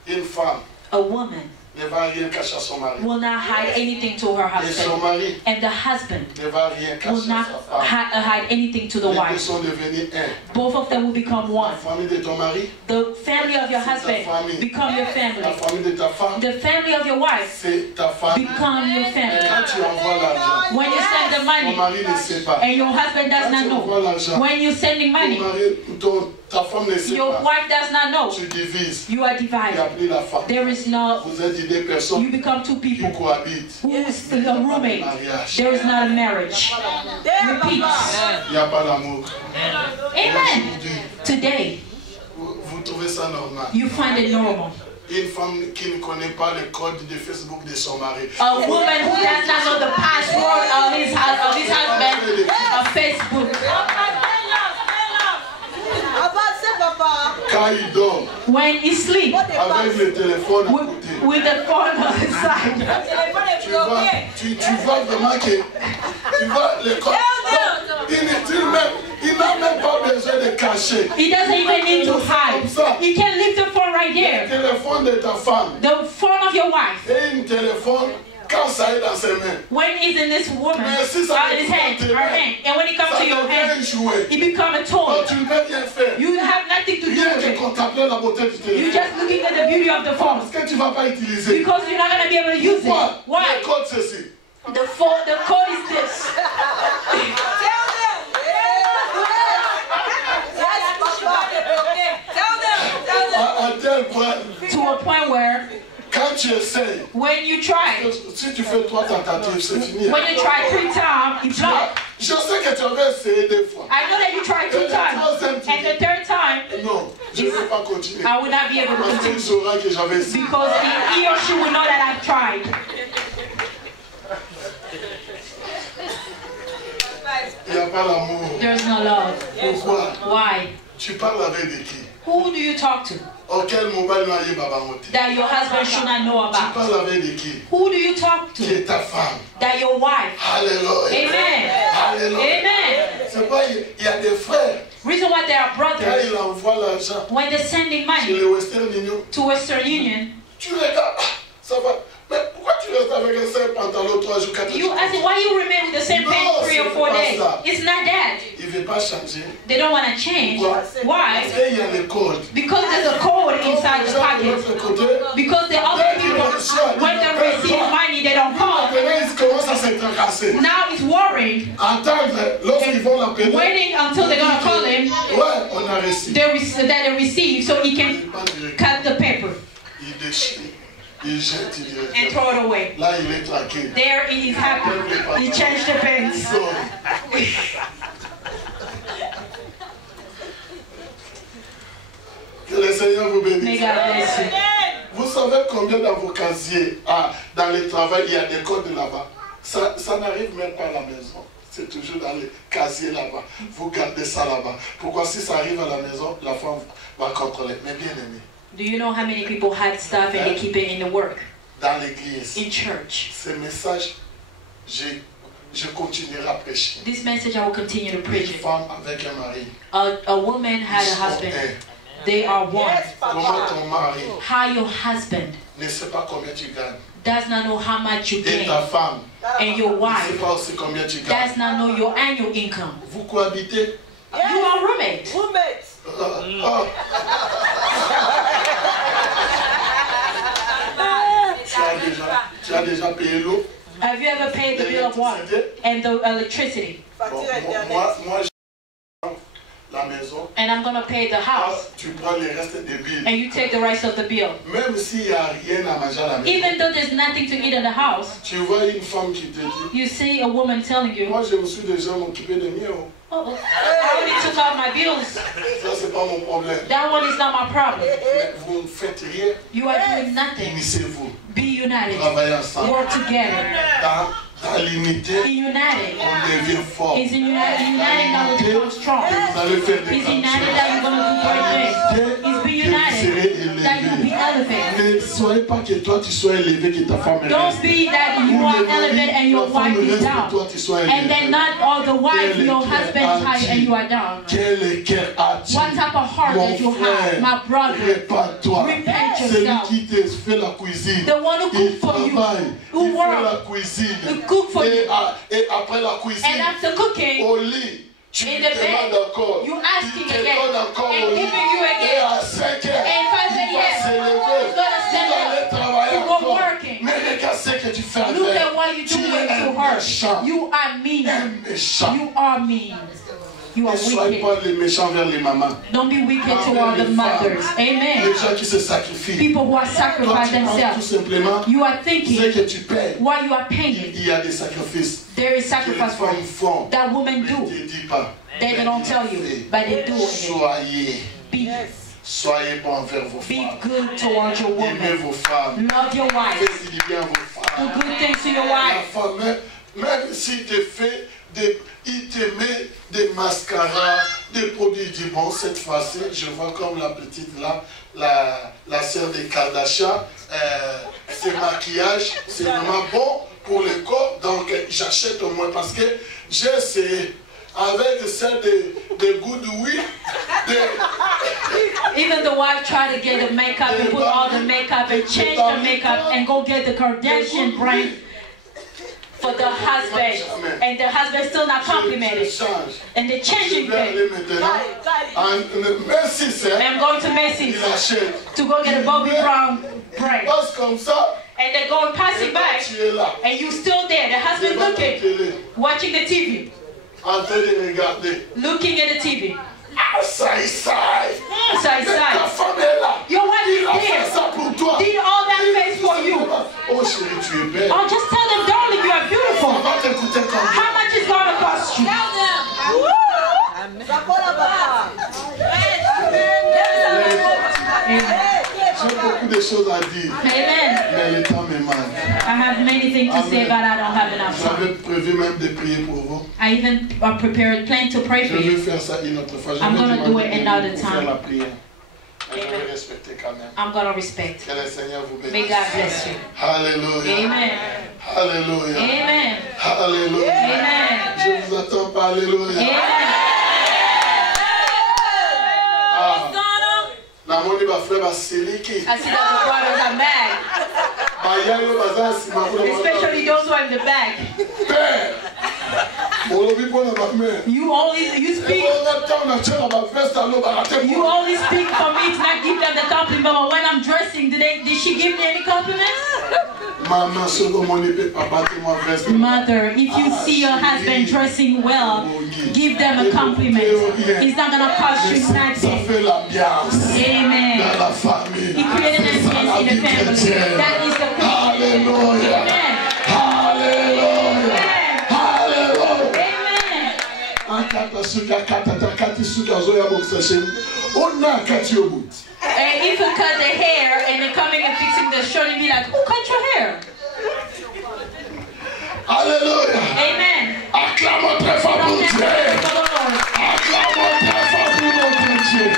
une femme a woman ne va rien cacher à son mari. will not hide anything to her Et son husband. mari And the husband ne va rien will cacher à not sa femme. hide anything to the Les deux wife. sont devenus un. Both of them will become La one. famille de ton mari, The family of your c'est ta husband famille. become your La family. famille de ta femme, The family of your wife c'est ta famille. become your Et family. quand tu envoies l'argent, When you send the ton money mari ne sait pas. and your husband does Quand not tu know, envoies l'argent, when you're sending ton money, mari, ta femme ne sait your pas. wife does not know, Tu divises. you are Tu as divided. pris la femme. There is no, Vous êtes des personnes you become two qui people cohabitent. who is a roommate. Mariage. There is not a marriage. Repeat. Il n'y a pas d'amour. Amen. Aujourd'hui, Today, vous trouvez ça normal. you find it normal. Une femme qui ne connaît pas le code de Facebook de son mari. A woman who does not know the password of his husband of Facebook. Quand il dort, When he sleeps, avec le téléphone à côté, with the phone on his side. tu vois vraiment que tu vois le code. Il n'a même pas besoin de cacher. He doesn't even need to hide. He can leave the phone right Le there. téléphone de ta femme The phone of your wife. et un téléphone quand ça est dans ses mains. When he's in this woman, Mais si ça in his hand, her hand, and when it comes ça to your devient un hand, jouet. it becomes a Toi, toy. tu ne peux rien faire. You have nothing to do Rien with que it. contempler la beauté du You're téléphone. just looking at the beauty of the phone Parce que tu ne vas pas utiliser. because you're not going to be able to use it. Pourquoi? Why? Le code ceci. The code is this. À tel point, To a point where quand tu essayes, when you try, si tu fais 3 tentatives, c'est fini. when you try 3 times, it blocks. Je sais que tu avais essayé 2 fois. I know that you tried 2 times, and the 3rd time, Non, je ne vais pas continuer. I will not be able to Parce qu'il continue saura que j'avais essayé. because he or she will know that I've tried. Il n'y a pas l'amour. There's no love. Pourquoi? Why? Tu parles avec de qui? Who do you talk to Auquel mobile noyé babamoté? that your husband should not know Tu about? parles avec de qui? Who do you talk Qui to est ta femme? that your wife? Alléluia. Amen. Alléluia. Amen. C'est pas, il y a des frères. Reason why they are Quand brothers, il envoie l'argent when they're sending chez money le Western Union, to Western Union, tu regardes, ah, ça va. Mais pourquoi tu restes avec un seul pantalon 3 jours, 4 you jours? ask why you remain with the same pants 3 or 4 days. It's not that. Il ne veut pas changer. They don't want to change. Pourquoi? Why? Parce qu'il y a le code. Because there's a code inside the Les pocket. gens de l'autre côté, Because the other people, when they receive money, they don't call. maintenant ils commencent à se tracasser. Now it's worrying, Attendre lorsqu'ils vont l'appeler. waiting until they're going to call him, Ouais, on a reçu. that they receive so he can cut the paper Il déchire, il jette, il and jette. throw it away. Là, il est traqué. There he is happy. He changed the pants. Donc, que le Seigneur vous May bénisse. God bless you. Vous savez combien dans vos casiers, dans le travail, il y a des codes là-bas. Ça n'arrive même pas à la maison. C'est toujours dans les casiers là-bas. Vous gardez ça là-bas. Pourquoi si ça arrive à la maison, la femme va contrôler. Mais bien aimé, Do you know how many people hide stuff and they keep it in the work, dans l'église, in church? ce message, je continuerai à prêcher. This message I will continue to Une preach it. femme avec un mari. A woman had Ils a sont husband. un. They are one. Comment ton mari How your husband ne sait pas combien tu gagnes. does not know how much you Et gain, ta femme and your ne sait wife pas aussi combien tu gagnes. does not know your annual income. Vous cohabitez. You are roommates. Tu as déjà payé l'eau. Have you ever paid the bill of water and the electricity? Bon, moi, la maison. And I'm gonna pay the house, Tu prends le reste des billes. and you take the rest of the bill. Même s'il n'y a rien à manger à la maison. Even though there's nothing to eat in the house, Tu vois une femme qui te dit, you see a woman telling you, moi je me suis déjà occupé de miens. oh, I already took out my bills. Ça c'est pas mon problème. That one is not my problem. Mais vous ne faites rien. You are doing nothing. Unissez-vous. Be united. Travaillez ensemble. Work together. Dans l'unité, Be united. on devient fort. Is in united that will become strong. Vous allez faire des Is united that you're gonna do great things. Is be united that you'll be elevated. soyez pas que toi tu sois élevé, que ta femme est Don't be that you are elevated and your wife is down. toi tu sois élevé. And then not all the wife, your husband is high and you are down. Quel cœur as-tu? What type of heart that you have, my brother? Répare-toi. Repent Celui yourself. qui te fait la cuisine. The one who Il cook for you, travaille. who Il fait work, la cuisine. who cook for you. Et après la cuisine, And after cooking, au lit, tu in lui the bed, demandes encore. you Il asking te again, donne encore and au lit. giving you Et again. à 5 heures, And 5 il va a.m., se lever. he's gonna Il stand va aller up travailler to go encore. working. Mais regarde ce que tu fais avec. Look at what you're Tu doing es un to her. méchant. You are mean. Un méchant. You are mean. You are Ne soyez wicked. pas les méchants vers les mamans. Don't be wicked toward the mothers. Amen. Les gens qui se sacrifient. People who are Toi, sacrificing tu penses tout themselves. simplement You are ce thinking que tu payes. while you are paying. Il y a des sacrifices There is que les sacrifice for femmes it. font. That women Je ne do. te dis pas. They don't tell you, but they do it. Soyez. Soyez bon envers vos Be femmes. good towards your Aimez woman. vos femmes. Love your wife. Faites du bien à vos Do femmes. good things to your La wife. femme, même s'il te fait il te met des mascaras, des produits, il dit bon, cette fois-ci, je vois comme la petite là, la sœur des Kardashian, ce maquillage, c'est vraiment bon pour le corps, donc j'achète au moins parce que j'ai essayé. Avec celle de Goodwill, Even the wife tried to get the makeup and put all the makeup and change the makeup and go get the Kardashian brand for the husband, and the husband still not complimented, and they're changing things. I'm going to Macy's to go get a Bobby Brown brand, and they're going passing by, and you still there. The husband looking, watching the TV, looking at the TV. Your wife is there. Did all that face for you. Oh, just tell them, darling, you are beautiful. How much is going to cost you? Tell them. J'ai beaucoup de choses à dire. Amen. Mais le temps me manque. I have many things to say, but I don't have enough time. J'avais prévu même de prier pour vous. I even prepared, planned to pray Je for vais you. faire ça une autre fois. Je I'm vais going to do it demander another pour faire la time. prière. Mais je vais respecter quand même. I'm going to respect. Que le Seigneur vous bénisse. May God bless you. Alléluia. Amen. Alléluia. Amen. Alléluia. Amen. Je vous attends pas. Alléluia. Amen. Namoni ba frère ba seleki. I see that the brothers are mad, Ba yayo baza sima kuna ba. especially those who are in the back. Père. Olobi pona ba mère. You speak. You only speak for me to not give them the compliment, but when I'm dressing, did she give me any compliments? Mother, if you see your husband dressing well, give them a compliment. It's not going to cost you nothing. Amen. He created an ambience in the family. That is the Hallelujah. Amen. Hallelujah. Hallelujah. Amen. And if you cut the hair and then coming and fixing the shirt and be like, who cut your hair? Hallelujah. Amen. Acclamons très fort pour Dieu. Acclamons très fort pour notre Dieu.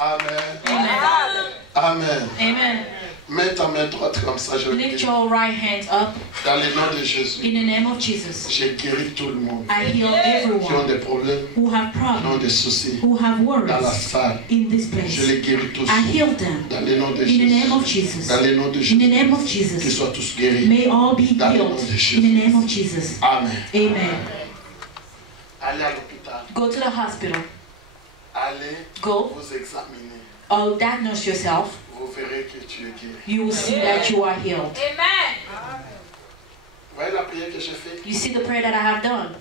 Amen. Amen. Amen. Amen. Mets ta main droite comme ça, je vais Lift dire. your right hand up. Dans le nom de Jésus, In the name of Jesus, j'ai guéri tout le monde I heal qui ont everyone des problèmes, who have qui ont problems, des soucis. who have Dans la worries salle, in this je place. les guéris tous. I heal them. Dans le nom de In the name of Jésus. Jesus. Dans le nom de In the Jésus. name of Qu'ils Jesus. soient tous guéris. May all be Dans le nom healed. de In Jésus. the name of Jesus. Amen. Amen. Allez à l'hôpital. Go to the hospital. Allez Go. vous examiner. Diagnose yourself. Vous verrez que tu es guéri. You will see that you are healed. Vous voyez la prière que j'ai faite? You see the prayer that I have done.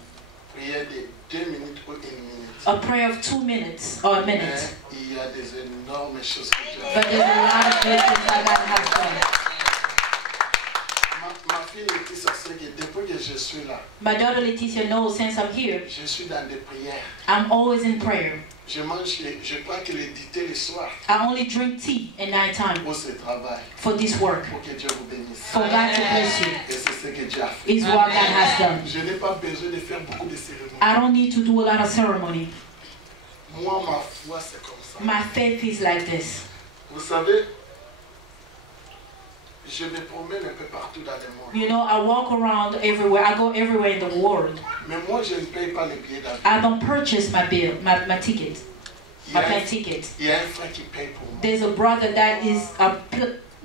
Prière de 2 minutes ou 1 minute. A prayer of 2 minutes or a Mais minute. il y a des énormes choses que Dieu a But there's a lot of good things that God has done. Ma fille Laetitia sait que depuis que je suis là, My daughter Leticia knows since I'm here, je suis dans des prières. I'm always in prayer. Je prends que l'éditer le soir I only drink tea at night time pour ce travail, for this work. pour que Dieu vous bénisse. For God to bless you. Et c'est ce que Dieu a fait. Is what God has done. Je n'ai pas besoin de faire beaucoup de cérémonies. I don't need to do a lot of ceremony. Moi, ma foi, c'est comme ça. My faith is like this. Vous savez, je me promène un peu partout dans le monde. You know, I walk around everywhere. I go everywhere in the world. Mais moi, je ne paye pas les billets d'avion. I don't purchase my ticket, my plane ticket. Il y a un frère qui paye pour moi. There's a brother that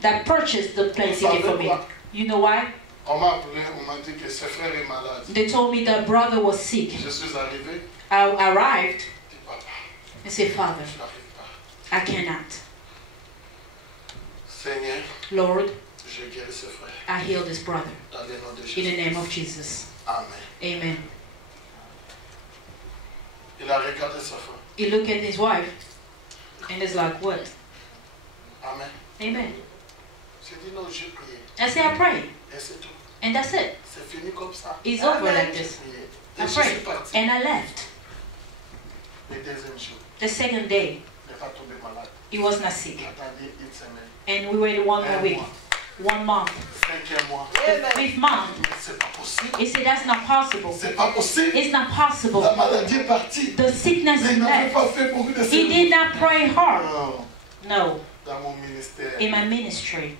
that purchased the plane ticket for me. You know why? On m'a appelé, on m'a dit que ce frère est malade. They told me that brother was sick. Je suis arrivé. I arrived. Je dis, papa, I said, Father, je n'arrive pas. I cannot. Seigneur, Lord, je guéris ce frère. I heal this brother. Dans le nom de In Jésus. the name of Jesus. Amen. Amen. Il a regardé sa femme. He looked at his wife and is like, what? Amen. Amen. J'ai dit non, j'ai prié. I said, I prayed. Et c'est tout. And that's it. C'est fini comme ça. It's over like J'ai this. prié. I Et je suis prayed. parti. And I left. Le deuxième jour, The second day, il n'est pas tombé malade. he was not sick. Attendez une semaine. And we waited one more Un week. mois. 1 month. Cinquième mois. The 5th month. C'est pas possible. He said, that's not possible. C'est pas possible. It's not possible. La maladie est partie. The sickness Mais is il n'avait left. pas fait beaucoup de He séjours. did not pray hard. Non. No. Dans mon ministère, In my ministry,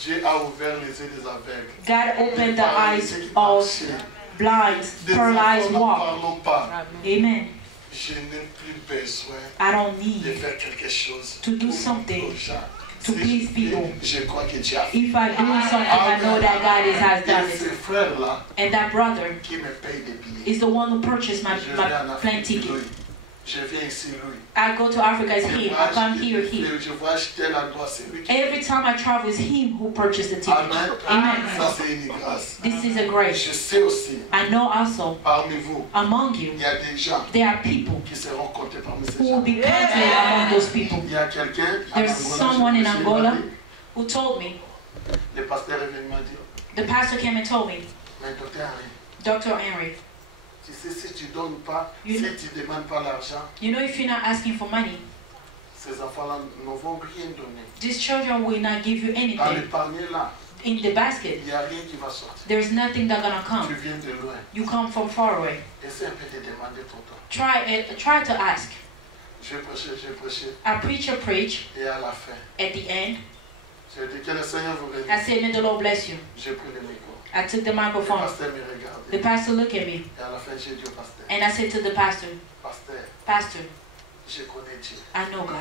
Dieu a ouvert les yeux des aveugles. God opened the eyes Ceux qui of marchaient. blind, Des paralyzed enfants n'en walk. parlons pas. Amen. Je n'ai plus besoin I don't de need faire quelque chose to do pour something montrer aux gens. to Si please je people. fais, je crois que Dieu a fait. If I do something, I know that God has done Et ce it. frère-là And that brother qui me paye des billets. is the one who purchased my Je viens en plane Afrique, ticket. lui. Je viens ici, lui. I go to Africa, it's him. I come here, him. Je vois acheter l'endroit, c'est lui qui Every time I travel, it's him who purchased the ticket. Amen. Amen. Ça, c'est une grâce. This is a grace. Je sais aussi, I know also, parmi vous, among you, il y a des gens there are people qui seront comptés parmi ces who will gens. be counted among those people. Il y a quelqu'un en There's Angola, someone in je me suis Angola dit, who told me, le pasteur est venu m'a dit, the pastor came and told me, mais docteur Henry, Dr. Henry, tu sais, si tu donnes pas, You- si tu ne demandes pas l'argent, you know if you're not asking for money, ces enfants-là ne vont rien donner. these children will not give you Dans anything. le panier là, In the basket, il n'y a rien qui va sortir. there's nothing that's gonna Tu come. viens de loin. You come from far away. Essaie un peu de demander ton temps. Try to ask. J'ai prêché, I preach, et à la fin, at the end, j'ai dit que le Seigneur vous I bénisse. said, may the Lord bless you. J'ai pris le micro. I took the Le microphone. pasteur me The regardait. pastor looked at me, Et à la fin, j'ai dit au pasteur, and I said to the pastor, Pastor, je connais Dieu. I know God.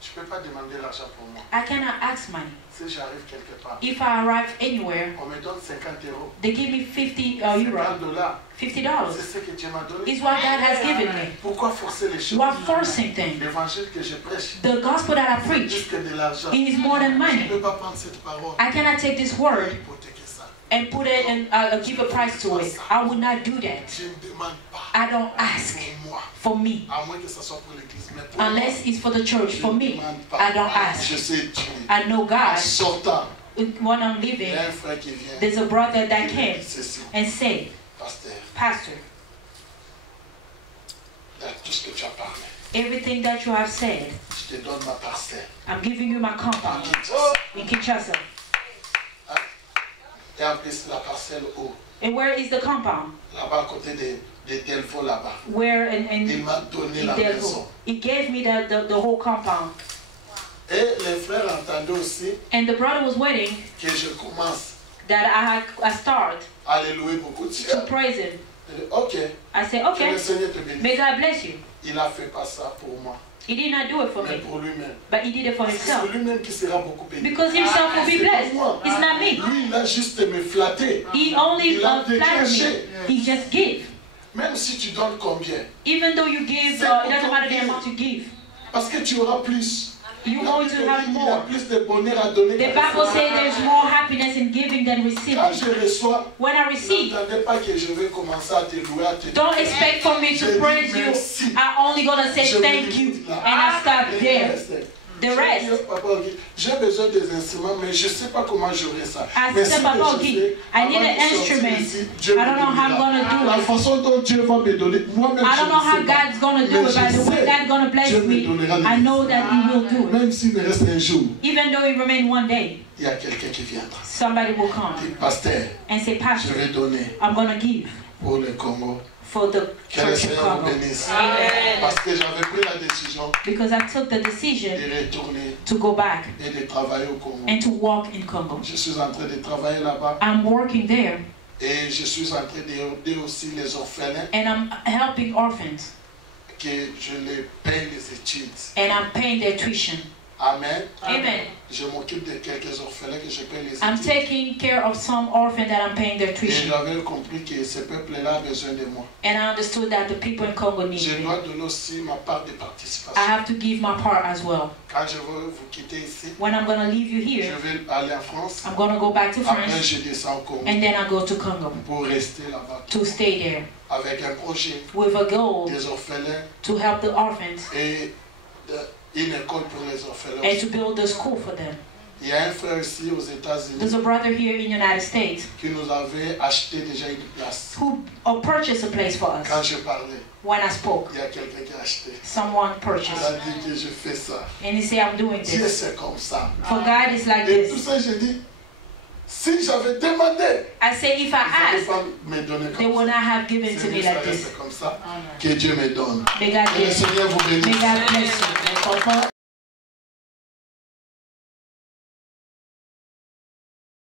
Je ne peux pas demander l'argent pour moi. I cannot ask money. Si j'arrive quelque part, If I arrive anywhere, on me donne 50 euros. they give me 50 $50. euro, C'est $50. ce que Dieu m'a donné. Is what God has given me. Pourquoi forcer les choses? Why forcing things? L'évangile que je prêche, The gospel that I c'est preach plus que de l'argent. is more than Je ne money. peux pas prendre cette parole I cannot take this et word hypothéquer ça. and put it and give a price to it. I would not do that. Je ne demande pas I don't ask pour moi, for me, à moins que ce soit pour l'église. Mais pour moi, unless it's for the church. je For ne me, demande pas. I don't ask. Je sais Dieu. I know En God. sortant, When I'm il leaving, y a un frère qui vient. there's a brother that qui me came dit ceci, and said, pasteur, Pastor, dans tout ce que tu as parlé, everything that you have said, je te donne ma parcelle. I'm giving you my compound in Kinshasa. Et en plus, la parcelle haut, And where is the compound? là-bas, à côté de Delvaux, là-bas. Where in Il m'a donné la Delvaux. maison. He gave me the whole compound. Et les frères entendaient aussi And the brother was waiting que je commence that I start à les louer beaucoup de to Dieu. praise him. Il dit, ok, I said, que okay, le Seigneur te bénisse. may God bless you. Il n'a fait pas ça pour moi, He did not do it for mais me, pour lui-même. but he did it for C'est himself. lui-même qui sera beaucoup béni. Because himself will be C'est blessed. pas moi. It's not me. Lui, il a juste me flatté. He only Il a flattered déclenché. me. He just gave. Même si tu donnes combien. Even though you give, it doesn't matter the amount you give. Parce que tu auras plus. You're going to have Il y a more. plus de bonheur à donner. The Bible says there's more happiness in giving than Quand receiving. je reçois, When I receive, n'attendez pas que je vais commencer à te louer, à te don't expect for me to praise you. I'm only going to say thank you. And I stop there. The rest, Papa, ok, j'ai besoin des instruments, mais je ne sais pas comment j'aurai ça. I Mais said, ce Papa, que je okay, sais, I need avant an de sortir instrument. ici, Dieu I me don't know how I'm bénira. going to do La it. façon dont Dieu va me donner, moi-même I je don't know ne how sais pas. God's going to do Mais it, but je the way sais, God's going to bless Dieu me me, donnera I les know that He will do it. Même s'il me reste un jour, Even though it remains one day, il y a quelqu'un qui viendra. somebody will come Dit, pasteur, and say, je Pastor, vais donner. I'm going to give. pour le Congo. For the Que le church of Seigneur vous Congo. bénisse. Amen. Parce que j'avais pris la décision Because I took the decision de retourner to go back et de travailler au Congo. and to walk in Congo. Je suis en train de travailler là-bas I'm working there et je suis en train d'aider aussi les orphelins and I'm helping orphans que je les paye les études. and I'm paying their tuition. Amen. Amen. Je m'occupe de quelques orphelins que je paye les I'm études. taking care of some orphans that I'm paying their Et tuition. j'avais compris que ce peuple-là a besoin de moi. And I understood that the people in Congo need Je me. dois donner aussi ma part de I participation. have to give my part as well. Quand je vais vous quitter ici, When I'm going to leave you je here, vais aller en France. I'm going to go back to Après, France je descends au Congo and then I go to Congo pour rester là-bas. to stay there Avec un projet with a goal des orphelins to help the orphans et une école pour les orphelins. and to build a school for them. Il y a un frère ici aux États-Unis There's a brother here in the United States qui nous avait acheté déjà une place. who purchased a place for Quand us. je parlais, When I spoke, il y a quelqu'un qui a acheté. someone Il a purchased. dit que je fais ça. And he said, I'm doing Dieu, this. c'est comme ça. For God is like Et tout this. ça, j'ai dit, si j'avais demandé, I say, if I ils n'allaient asked, pas me donner they comme would ça. not have given to C'est me mieux, ça like this. reste comme ça. Que Dieu me donne. May God Que le bless you. Seigneur vous May bénisse. God bless you.